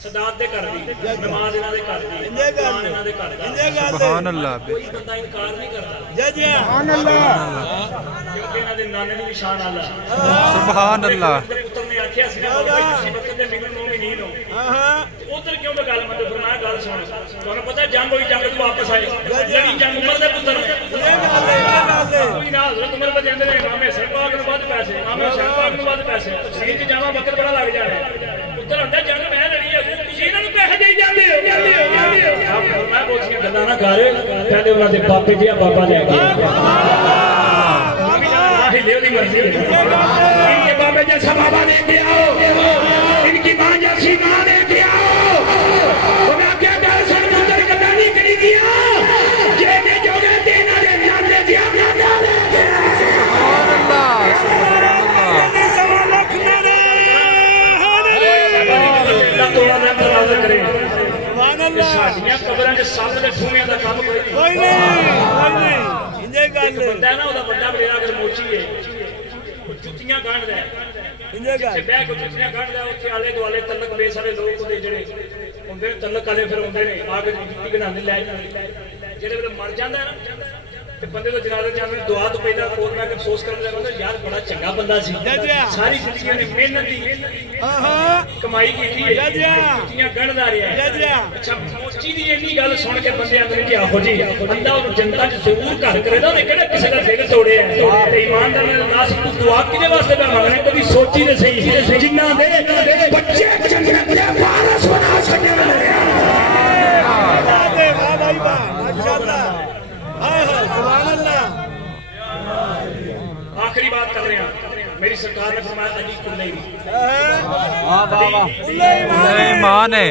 صدات دے کر دی نماز انہاں دے کر دی قرآن انہاں دے کر دی سبحان اللہ کوئی بندہ انکار نہیں کرتا جی سبحان اللہ کیونکہ انہاں دے نانے دی شان اعلی سبحان اللہ پتر نے آکھیا سی نا بھائی تسی وقت دے من مومنین ہو ادھر کیوں میں گل مت فرمایا گل سن تانوں پتہ جنگ ہوئی جنگ تو واپس آئے جڑی جنگ عمر دے پتر کوئی نہ حضرت عمر بن جاندے نے امام حسین پاک نوں بعد پیسے امام حسین پاک نوں بعد پیسے تفسیر تے جاواں وقت بڑا لگ جانا پتر ہندا جنگ میں لڑی ہے تسی انہاں نوں پیسے دے جاندے ہو میں بولسیاں گلاں نہ کر پہلے انہاں دے بابے جی بابا لے کے ہلے دی مرضی ہے ان کے بابے جیسا بابا لے کے آؤ ان کی ماں جیسی ماں لے کے آؤ میں کیا گل سن ادھر گلا نہیں کری دیا جے نے جو دینا دے جاندے دیا سبحان اللہ سبحان اللہ سوا لکھ میرے اللہ تو نہ تراز کرے سبحان اللہ ساڈیاں قبراں دے سامنے ٹھومیاں دا کام کوئی نہیں انجے گل بندہ ہے نا وہ بڑا بڑا اگر موچی ہے جتیاں گھڑ رہا ہے انجے گل بہ کے جتیاں گھڑ رہا اتنے آلے دوالے تلک بے سارے لوگ جڑے ہوندے تلک والے پھر ہوندے نے آ کے جتی گھنانے لے جڑے ویلے مر جاندا ہے نا تے بندے کو جنازے جانے دعا تو پہلا اور میں افسوس کرن لگا یار بڑا چنگا بندہ سی ساری زندگی نے محنت دی کمائی کی ہے جتیاں گھڑدا رہیا ہے اچھا موچی دی اینی گل سن کے بندے اندر کہ آہو جی بندہ اور جنتا چ ضرور گھر کرے دا کہڑا کسی دا دل توڑیا ہے تے ایماندار نے ناس کو دعا کدے واسطے پہ منگنے کبھی سوچی تے صحیح جنہاں دے بچے جنت دے وارث بنا سکن واہ بھائی واہ ماشاءاللہ سبحان اللہ آخری بات کر رہے ہیں میری سرکار نے فرمایا علی کلئی ایمان ہے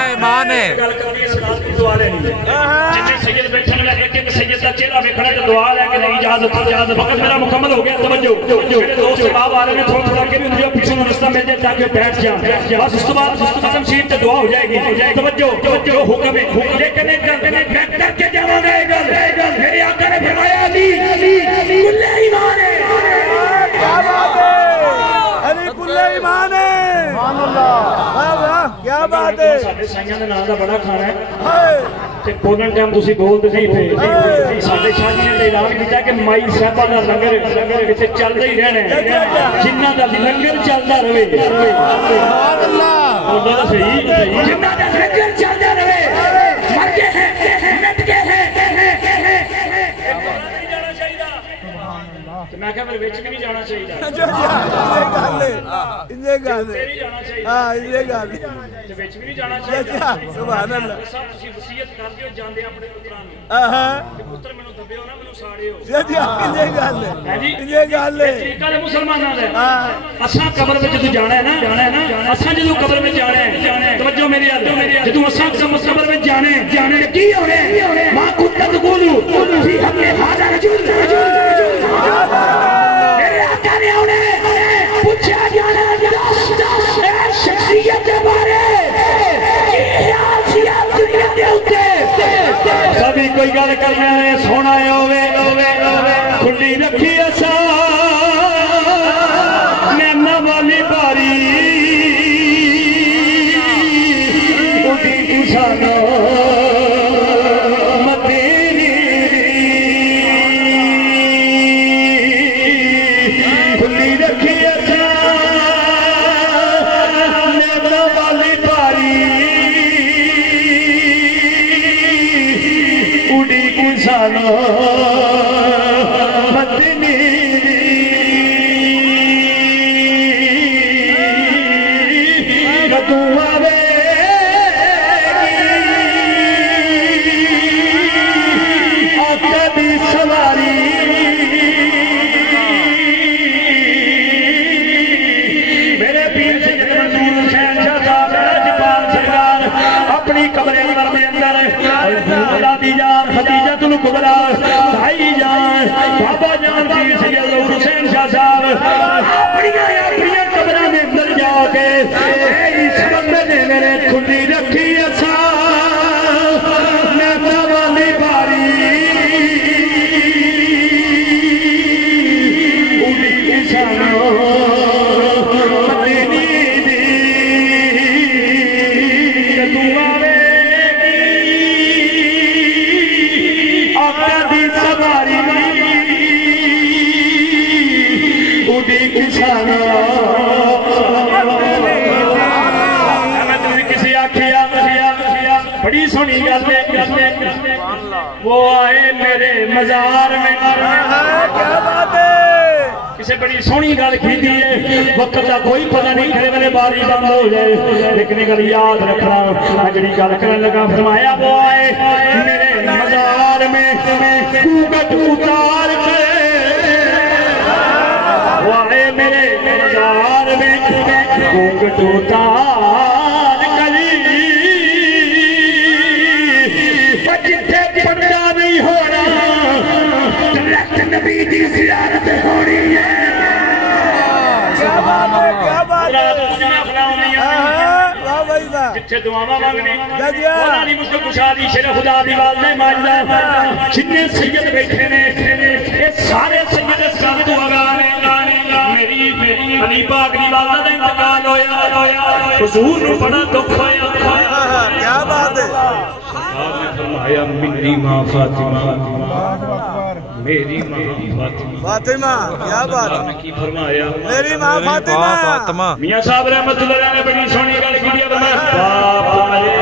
ایمان ہے گل کرنی ہے سلام کی دعا لینی ہے جتنے سید بیٹھے نے ایک ایک سید کا چہرہ ویکھنا تے دعا لے کے اجازت وقت میرا مکمل ہو گیا توجہ میرے دوست صاحب آ رہے ہیں تھوڑا تھوڑا کے بھی مجھے پیچھے رستہ مل جائے تاکہ بیٹھ جائیں بس اس کے بعد ختم شریف تے دعا ہو جائے گی توجہ جو حکم ہے لیکن ایک گل میں کر کے جاواں گا ایک گل میرے آقا نے فرمایا علی کل ایمان ہے کیا بات ہے علی کل ایمان ہے سبحان اللہ واہ واہ کیا بات ہے ساڈے سائیاں دے نام دا بڑا کھانا ہے ہائے تے بولن ٹائم تسی بولدے نہیں پے ساڈے شاہ جی نے اعلان کیتا کہ مائی صاحبہ دا لنگر ایتھے چلدا ہی رہنا ہے جنہاں دا لنگر چلدا رہے سبحان اللہ بولو تے صحیح جنہاں دا لنگر چلدا رہے مر گئے ہیں مٹ گئے ہیں میں کہا پھر وچ بھی نہیں جانا چاہیے انجے گل نہیں جانا چاہیے ہاں انجے گل تے وچ بھی نہیں جانا چاہیے سبحان اللہ سب تسی وصیت کر دیو جاندے اپنے پتراں نوں ہاں کہ پتر مینوں دبیو نہ مینوں ساڑیو جی انجے گل انجے گل طریقہ ہے مسلماناں دا اساں قبر وچ جدوں جانا ہے نا اساں جدوں قبر وچ جانا ہے توجہ میری جدوں اساں قبر وچ جانا ہے کی ہونا ہے ما كنت تقول فی حق هذا رجل میرے آقا نے انہیں پوچھا جانا شخصیت کے بارے سبھی کوئی گل کرنا ہے سونا ہوے کھلی رکھی اسا نینا والی باری اٹھی کسانو بھائی جان بابا جان کی سید حسین شاہ صاحب اپنی قبروں میں اندر جا کے اس بندے نے میرے کھلی رکھی اسا نیتا والی باری اڑی کسانو مدینی دی دعا بڑی سونی گل وہ آئے میرے مزار میں کیا بات ہے کسی بڑی سونی گل کی وقت کا کوئی پتہ نہیں کھڑے والے باری بند ہو جائے لیکن گل یاد رکھنا میں جڑی گل کرنے لگا فرمایا وہ آئے میرے مزار میں گھونگھٹ اتار کے وہ آئے میرے مزار میں گھونگھٹ اتار نبی دی زیارت ہونی ہے کیا بات ہے کیا بات ہے واہ بھائی واہ اچھے دعاواں مانگنے مولا علی مشکل کشا دی شیر خدا دی والدہ ماجدہ جتنے سید بیٹھے نے یہ سارے سید اسکار دعا گانے میری علی پاک دی والدہ دا انتقال ہویا حضور نو بڑا دکھ ہویا کیا بات ہے آپ نے فرمایا میری ماں فاطمہ میری ماں فاطمہ کیا بات آپ نے کی فرمایا میری ماں فاطمہ میاں صاحب رحمت اللہ علیہ نے بڑی سونی گل کی دیا باپ مرے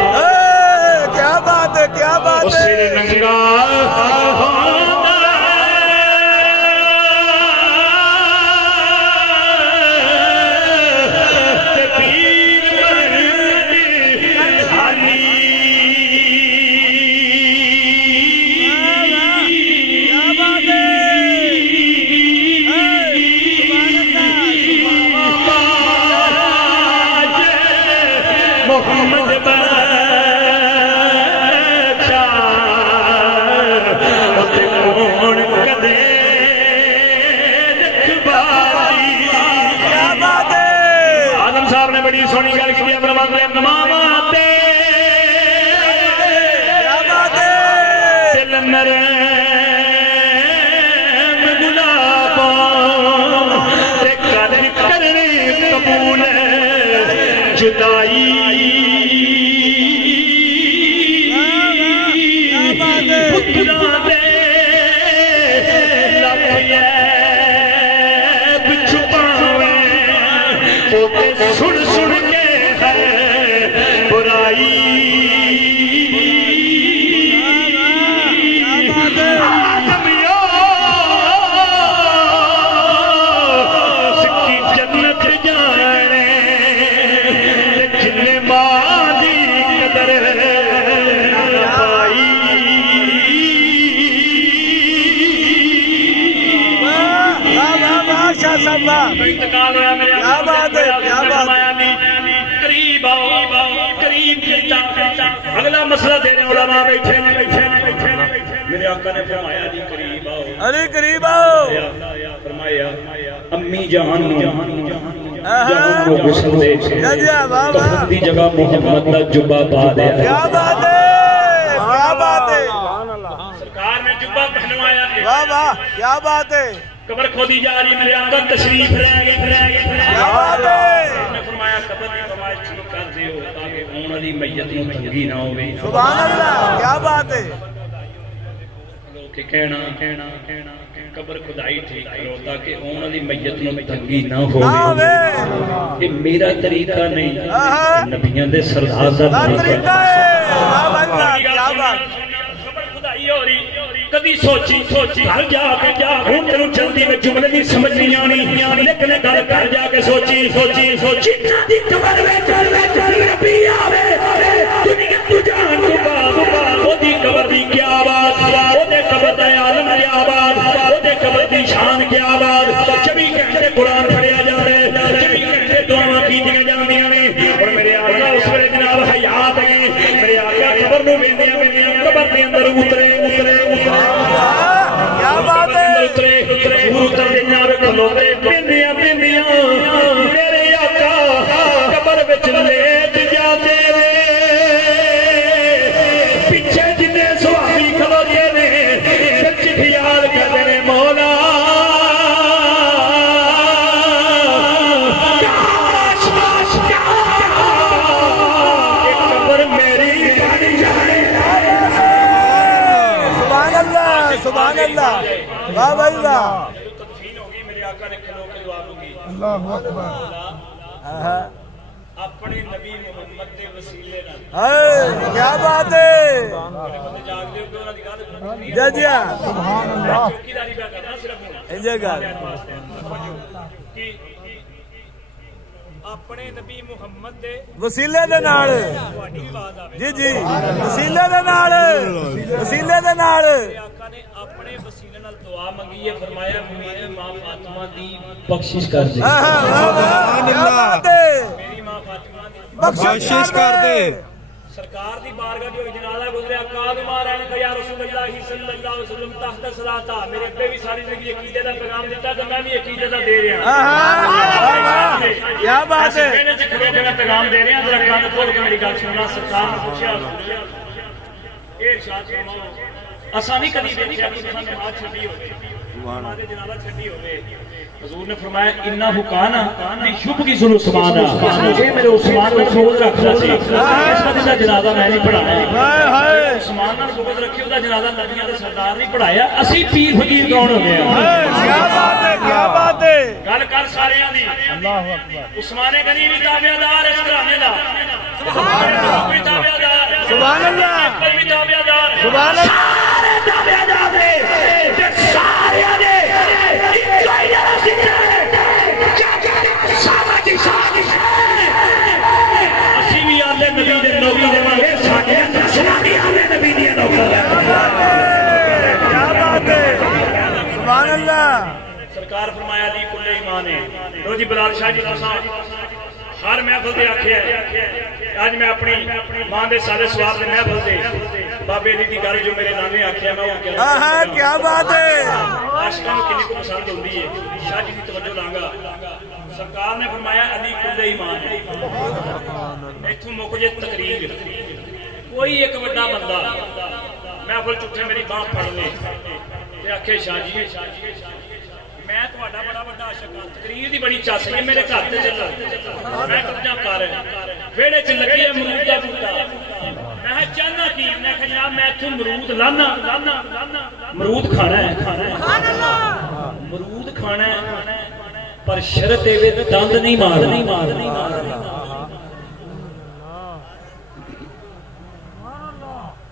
کیا بات ہے کیا بات اس ہے سے ننگا بڑی سونی گل کی فرماتے ہیں ماما تے دل نرم گلاباں تے قدر کرنی قبول جدائی پتراں دے لکھ عیب چھپاویں او تے سن سن کے ہے برائی آدمیوں سکی جنت جانے جن ماں دی قدر پائی انتقال ہویا میرے کیا بات ہے کیا بات ہے قریب آؤ قریب اگلا مسئلہ دینے علماء بیٹھے میرے آقا نے فرمایا جی قریب آؤ علی قریب آؤ فرمایا امی جہان کو غسل دے کفن دی جگہ محمد دا جبہ پا دے کیا بات ہے کیا بات ہے سرکار نے جبہ پہنوایا واہ واہ کیا بات ہے قبر کھودی جا رہی میرے آقا تشریف رہ گئے کیا بات ہے نے فرمایا قبر کی فوائد شروع کر دیو تاکہ اون علی میت نو تنگی نہ ہوے سبحان اللہ کیا بات ہے لوگ کہ کہنا قبر خدائی ٹھیک کرو تاکہ اون علی میت نو تنگی نہ ہوے یہ میرا طریقہ نہیں نبیوں دے سردار دا طریقہ ہے سبحان اللہ کیا بات قبر خدائی ہو رہی کدی سوچی گھر جا کے ہوں تینوں جلدی میں جملے نہیں سمجھ نہیں آنی لیکن گھر جا کے سوچی جنہ دی قبر نبی آوے دنیا تو جان تو باپ او دی قبر دی کیا بات او دے قبر دا عالم کیا بات او دے قبر دی شان کیا بات 24 گھنٹے قرآن پڑھیا جا رہے 24 گھنٹے دعاواں کیتیاں جاندیاں نے اور میرے آقا اس ویلے جناب حیات نے میرے آقا قبر نو ویندیاں قبر دے اندر اترے کیا بات ہے اتر دینا کھلوتے پیندیاں میرے آقا قبر وچ لیٹ جاتے پیچھے جنے سوامی کھلوتے نے سچ خیال کرتے نے مولا قبر میری بن جائے سبحان اللہ واہ بھائی واہ تدفین ہوگی میرے آقا نے کھلو کے دعا ہوگی اللہ اکبر اپنے نبی محمد دے وسیلے نال کیا بات ہے بندے جاگ دے انہاں دی گل جی جی سبحان اللہ چوکیداری پہ کرنا صرف انجے گل کہ اپنے نبی محمد دے وسیلے دے نال تہاڈی آواز آوے جی جی وسیلے دے نال آقا نے اپنے وسیلے نال دعا منگی ہے فرمایا میرے ماں فاطمہ دی بخشش کر دے کیا بات ہے میری ماں فاطمہ دی بخشش کر دے سرکار دی بارگاہ جو جنازہ گزریا کاغ مہاراج نے یا رسول اللہ صلی اللہ علیہ وسلم تحت صلاتا میرے ابے بھی ساری زندگی عقیدے کا پیغام دیتا تو میں بھی عقیدے کا دے رہا ہوں کیا بات ہے میں نے پیغام دے رہے ہیں ذرا کان کھول کے میری گل سننا سرکار نے پوچھا اے ارشاد فرماؤ اساں نہیں کبھی دیکھا کہ تساں نماز چھڈی ہوے ہمارے جنازہ چھڈی ہوے حضور نے فرمایا انہو کانا یب کی ذل عثمان اے میرے عثمان نے بغض رکھدا سی اس وقت دا جنازہ میں نہیں پڑھایا عثمان نے بغض رکھی دا جنازہ نبیوں دا سردار نہیں پڑھایا اسی پیر فقیر کون ہوندے ہیں کیا بات ہے کیا بات ہے گل کر ساریاں دی اللہ اکبر عثمان غنی بھی تابعدار اس گھرانے دا سبحان اللہ سبحان اللہ بھی تابعدار سبحان اللہ سارے تابعدار نے تے سارے نے اسی بھی آلے نبی دے نوکر ہوانگے ساڈے دسنا بھی آلے نبی دے نوکر کیا بات ہے سبحان اللہ سرکار فرمایا علی کل ایمان ہے لو جی بلال شاہ جی صاحب ہر محفل دے آکھیا اج میں اپنی ماں دے سارے سواب دے محفل دے بابے علی دی گل جو میرے نانے آکھیا میں وہ کہہ ہاں کیا بات ہے عاشقاں نوں کتنی کو پسند ہوندی ہے شاہ جی دی توجہ لاں سرکار نے فرمایا علی کل ایمان ہے ایتھوں مک جے تقریر کوئی ایک بڑا بندہ محفل چٹھے میری باں پھڑ لے تے آکھے شاہ جی میں تہاڈا بڑا بڑا عاشق ہاں تقریر دی بڑی چاس ہے میرے گھر تے چل میں قبضہ کر ویڑے چ لگی ہے امرود دا بوٹا میں چاہنا کی میں کہ جناب میں ایتھوں امرود لانا امرود کھانا ہے سبحان اللہ امرود کھانا ہے پر شرط اے دند نہیں مارنا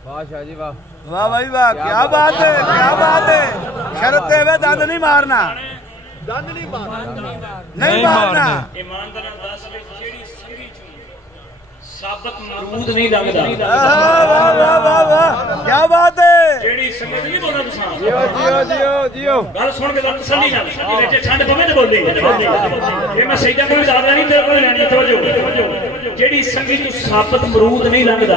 واہ شاہ جی واہ واہ بھائی واہ کیا بات ہے کیا بات ہے شرط ہے دند نہیں مارنا دند نہیں مارنا نہیں مارنا ایماندار دس جیڑی سنگی ثابت مرود نہیں لگدا واہ واہ واہ واہ کیا بات ہے جیڑی سنگت نہیں بولنا تساں جیو گل سن کے تسلی نہ وچ ٹھنڈ پوے تے بولی یہ میں سیدھا کوئی زیادہ نہیں تے کوئی لینی توجہ جیڑی سنگی تو ثابت مرود نہیں لگدا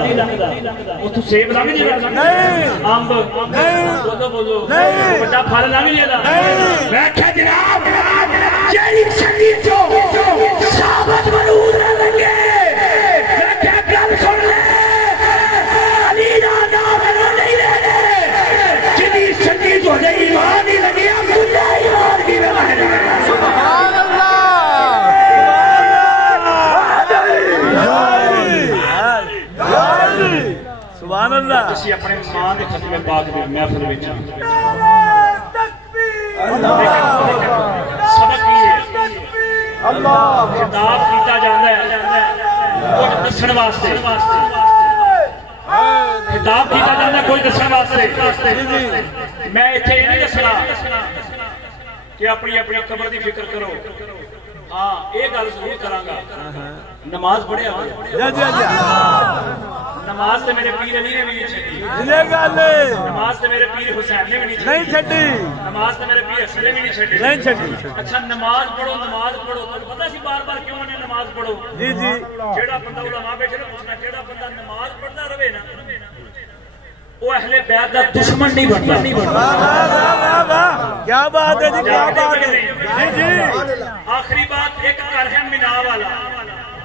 او تو سیب لگ جائے نہیں امب نہیں بولو نہیں بڑا پھل لگ جائے نہیں میں کہ جناب جیڑی سنگی تو ثابت مرود نہ لگے میں کیا گل سن لے علی دا نام نہیں لے جیڑی سنگی تو ایمان نہیں لگے مجھے ایمان کی وجہ سبحان اللہ سبحان اللہ اسی اپنے ماں دے ختم پاک دے محفل وچ سبق یہ اللہ خطاب کیتا جاندا ہے کچھ دسن واسطے خطاب کیتا جاندا ہے کوئی دسن واسطے میں ایتھے یہ نہیں دسنا کہ اپنی اپنی قبر دی فکر کرو ہاں یہ گل ضرور کراں گا نماز پڑھیا نماز تے میرے پیر علی نے بھی نہیں چھڈی نماز تے میرے پیر حسین نے بھی نہیں چھڈی نماز تے میرے پیر حسن نے بھی نہیں چھڈی اچھا نماز پڑھو تمہیں پتہ سی بار بار کیوں نے نماز پڑھو جی جی جیڑا بندہ علماء بیٹھے نے پوچھنا جیڑا بندہ نماز پڑھدا رہے نا وہ اہل بیت دا دشمن نہیں بنتا واہ واہ کیا بات ہے جی کیا بات ہے جی جی آخری بات ایک گھر ہے مینا والا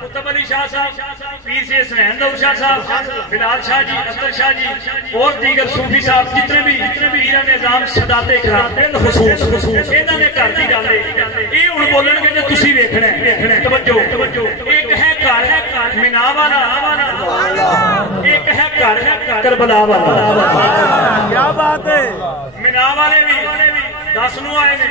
قطب علی شاہ صاحب پیر سے سہیل دور شاہ صاحب بلال شاہ جی اختر شاہ جی اور دیگر صوفی صاحب جتنے بھی پیران نظام سادات اکرام بالخصوص انہاں نے گھر دی گل ہے یہ ہن بولن گے تے تسی ویکھنا ہے توجہ ایک ہے گھر مینا والا ایک ہے گھر کربلا والا کیا بات ہے مینا والے بھی 10 نو آئے نے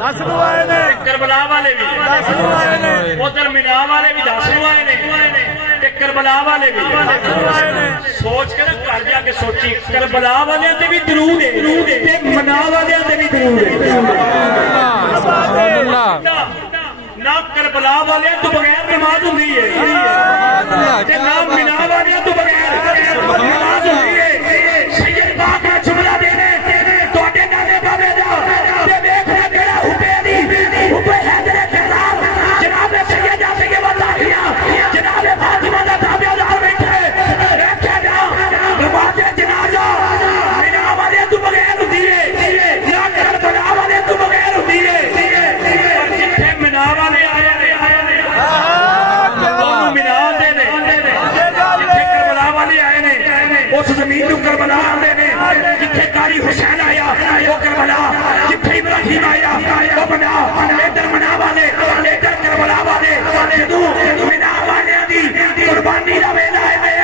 10 نو آئے نے کربلا والے بھی 10 نو آئے نے ادھر مینا والے بھی 10 نو آئے نے کربلا والے بھی آئے نے سوچ کے نا گھر جا کے سوچی کربلا والے تے بھی درود ہے منا والے تے بھی درود ہے نہ کربلا والے تو بغیر نماز ہوندی ہے تے نہ منا والے تو بغیر نماز ہوندی ہے سید پاک کا جملہ دے تواڈے نالے بابے دا تے ویکھنا کیڑا حبیبی حبے حیدر کرام جناب سیدہ سیدہ جناب فاطمہ دا تابعدار بیٹھے ویکھیا جا اس زمین کو کربلا آندے نے جتھے قاری حسین آیا وہ کربلا جتھے ابراہیم آیا وہ بنا ادھر منا والے ادھر کربلا والے جدوں منا والے دی قربانی دا ویلا ہے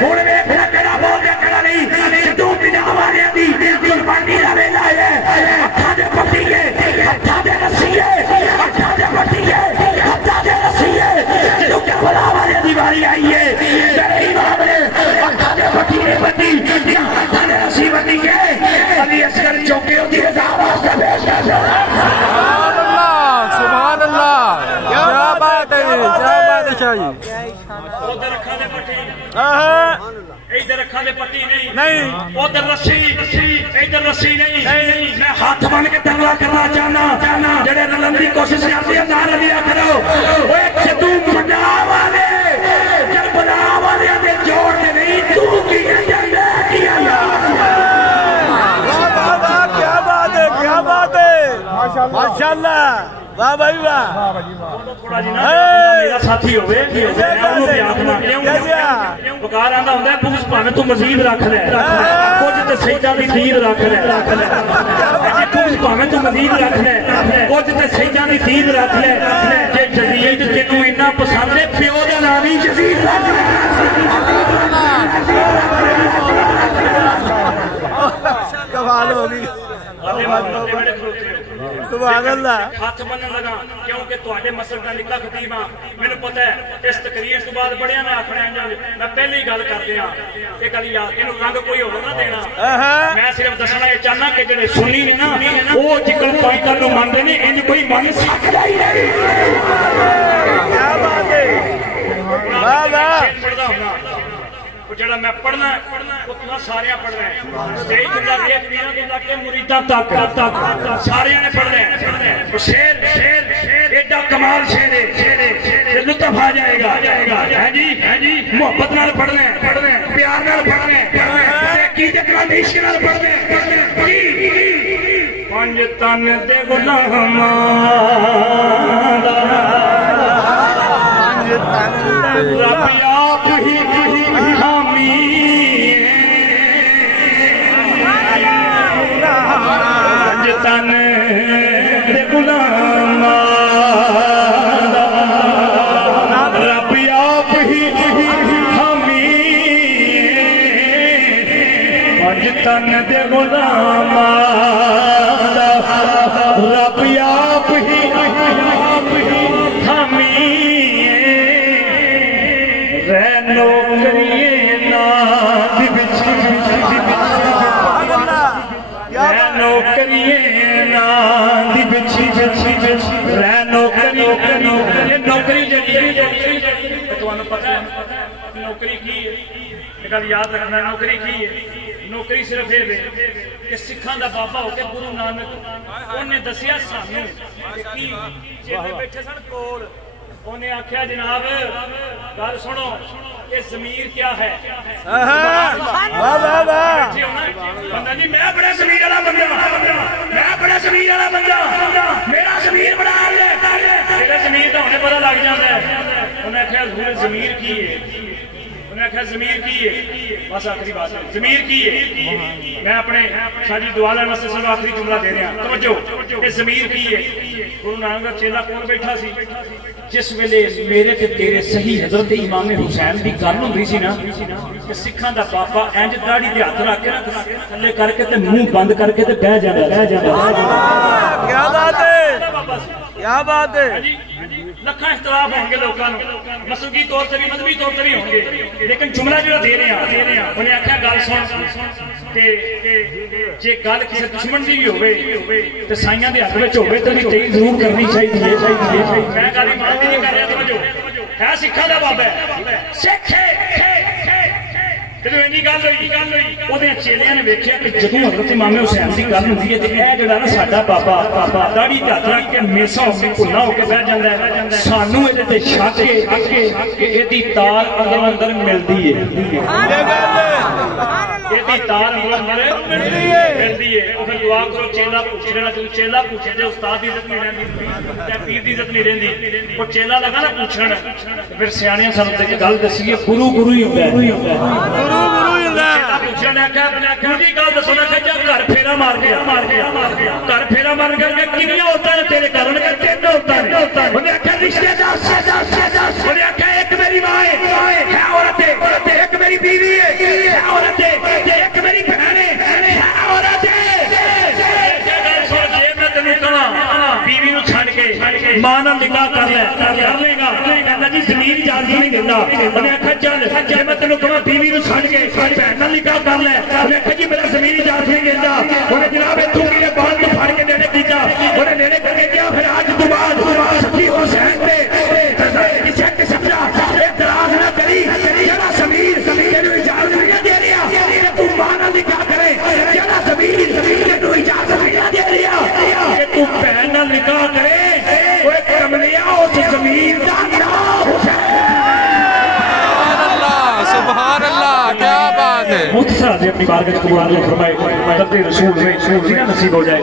ہن ویکھنا کیڑا بول دے کیڑا نہیں جدوں منا والے دی قربانی دا ویلا ہے ہتھاں دے پٹیے ہتھاں دے رسیے ہتھاں دے پٹیے ہتھاں دے رسیے جدوں کربلا والے دی واری آئی ہے میرے امام نے ہتھاں دے پٹیے بندی یا ہتھاں دے رسی بندی ہے علی اصغر چوکے دی رضا واسطے پیش کر سبحان اللہ کیا بات ہے شاہ جی ادھر رکھا دے پٹی ادھر رکھا دے پٹی نہیں ادھر رسی ادھر رسی نہیں میں ہاتھ بن کے دنگلا کرنا چاہنا جڑے رلن دی کوشش کرتے ہیں نعرہ دیا کرو اوے جدوں منا والے کربلا والے دے جوڑ دے نہیں تو کی جندا کیا کیا بات ہے کیا بات ہے ماشاءاللہ واہ بھائی واہ تھوڑا جی نا میرا ساتھی ہوئے انہوں بھی آخنا کیوں بکار آندا ہوندا ہے پوچھ پاویں تو مزید رکھ لے کچھ تے سجدہ دی دیر رکھ لے پوچھ پاویں تو مزید رکھ لے کچھ تے سجدہ دی دیر رکھ لے جے جدید تینوں اتنا پسند ہے پیو دا نام ہی جدید رکھ لے کمال ہوگی سبحان اللہ ہاتھ بننے لگا کیونکہ تواڈے مسجد دا نکا خطیب ہاں مینوں پتہ ہے اس تقریر تو بعد بڑیاں میں آکھنا ہے میں پہلے ہی گل کر دیاں یہ گل یاد اینوں رنگ کوئی ہور نہ دینا میں صرف دسنا یہ چاہنا کہ جڑے سنی نے نا وہ جکل پوائنٹر نوں مانتے نے انج کوئی مان سکدا ہی نہیں کیا بات ہے واہ واہ پڑھدا ہوندا جڑا میں پڑھنا اتنا سارے پڑھنا ہے سٹیج تو لگ کے پیراں تو لگ کے مریداں تک سارے نے پڑھنا ہے شعر ایڈا کمال شعر ہے لطف آ جائے گا ہے جی محبت نال پڑھنا ہے پیار نال پڑھنا ہے عقیدت نال عشق نال پڑھنا ہے پنج تن دے غلاماں دا پنج تن دے رب آپ ہی تن دے غلام رب آپ ہی حامی پنج تن دے غلام رب آپ ہی حامی رہنو کریے ناد بچ نوکریے نادی بچھی نوکری جڑی تمہیں پتا ہے نوکری کی ہے گل یاد رکھنا نوکری کی ہے نوکری صرف یہ کہ سکھاں دا بابا ہو کے گرو نانک انہیں دسیا سانوں کی جیسے بیٹھے سن کول انہیں آخیا جناب گل سنو یہ ضمیر کیا ہے بندہ جی میں بڑا ضمیر والا بندہ میں بڑا ضمیر والا بندہ میرا ضمیر بڑا میرا ضمیر تو انہیں پتا لگ جاتا ہے انہیں آخیا ضمیر کی ہے انہیں آخیا ضمیر کی ہے بس آخری بات ہے ضمیر کی ہے میں اپنے شاہ جی دعا لینا سے سب آخری جملہ دے رہا توجہ کہ ضمیر کی ہے گرو نانک دا چیلا کون بیٹھا سی جس ویلے میرے تے تیرے صحیح حضرت امام حسین دی گل ہوندی سی نا کہ سکھاں دا بابا انج داڑھی تے ہاتھ رکھ کے نا تھلے کر کے تے منہ بند کر کے تے بیٹھ جاندا کیا بات ہے کیا بات ہے لکھاں اختلاف ہوں گے لوکاں نوں مسلکی طور تے بھی مذہبی طور تے بھی ہوں گے لیکن جملہ جو دے رہے ہیں انہیں آخیا گل سن کہ جے گل کسی دشمن دی بھی ہوئے تے سائیاں دے ہاتھ وچ ہوئے تے تیز ضرور کرنی چاہیے میں گل ایمان دی نہیں کر رہا توجہ ہے سکھاں دا بابا ہے سکھ جدوں اینی گل ہوئی اودے چیلیاں نے ویکھیا کہ جدوں حضرت امام حسین دی گل ہوندی ہے تے اے جڑا نا ساڈا بابا داڑھی تے ہاتھ رکھ کے میسا ہو کے کھلا ہو کے بیٹھ جاندا ہے سانوں اے تے شک کہ ایدی تار اندر ملدی ہے ایدی تار اندر ملدی ہے او پھر دعا کرو چیلا پوچھ لینا جدوں چیلا پوچھے تے استاد دی عزت نہیں رہندی تے پیر دی عزت نہیں رہندی او چیلا لگا نا پوچھن پھر سیاںیاں سانوں تے گل دسی ہے گرو ہی ہوندا ہے آخیا دوسری گل دسو نا کہ جب گھر پھیرا مار گیا گھر پھیرا مار کر کے کنیاں عورتیں نے تیرے گھر انہیں کہا 3 عورتیں نے انہیں آخیا رشتے دار انہیں آخیا ایک میری ماں ہے عورت ہے ایک میری بیوی ہے عورت ہے ایک میری بہن ہے عورت ہے بیوی نو چھڑ کے ماں نال نکاح کر لے گا کہندا جی زمین اجازت نہیں دیندا انہیں آکھیا چل جے میں تینوں کہاں بیوی نو چھڑ کے بہن نال نکاح کر لے انہیں آکھیا جی میرا زمین اجازت نہیں دیندا انہیں جناب اتھوں میرے بال تو پھڑ کے نیڑے کیتا انہیں نیڑے کر کے گیا پھر آج تو بعد سخی حسین تے کسی قسم دا اعتراض نہ کری جڑا زمین تینوں اجازت نہیں دے رہا تے تو ماں نال نکاح کرے جڑا زمین تینوں اجازت نہیں دے رہا کہ تو بہن نال نکاح کرے وہ کملیا اس زمین دا نام سبحان اللہ کیا بات ہے مختصر سے اپنی بارگاہ قبول اللہ فرمائے تدبیر رسول میں زینا نصیب ہو جائے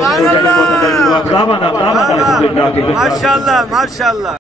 ماشاءاللہ ماشاءاللہ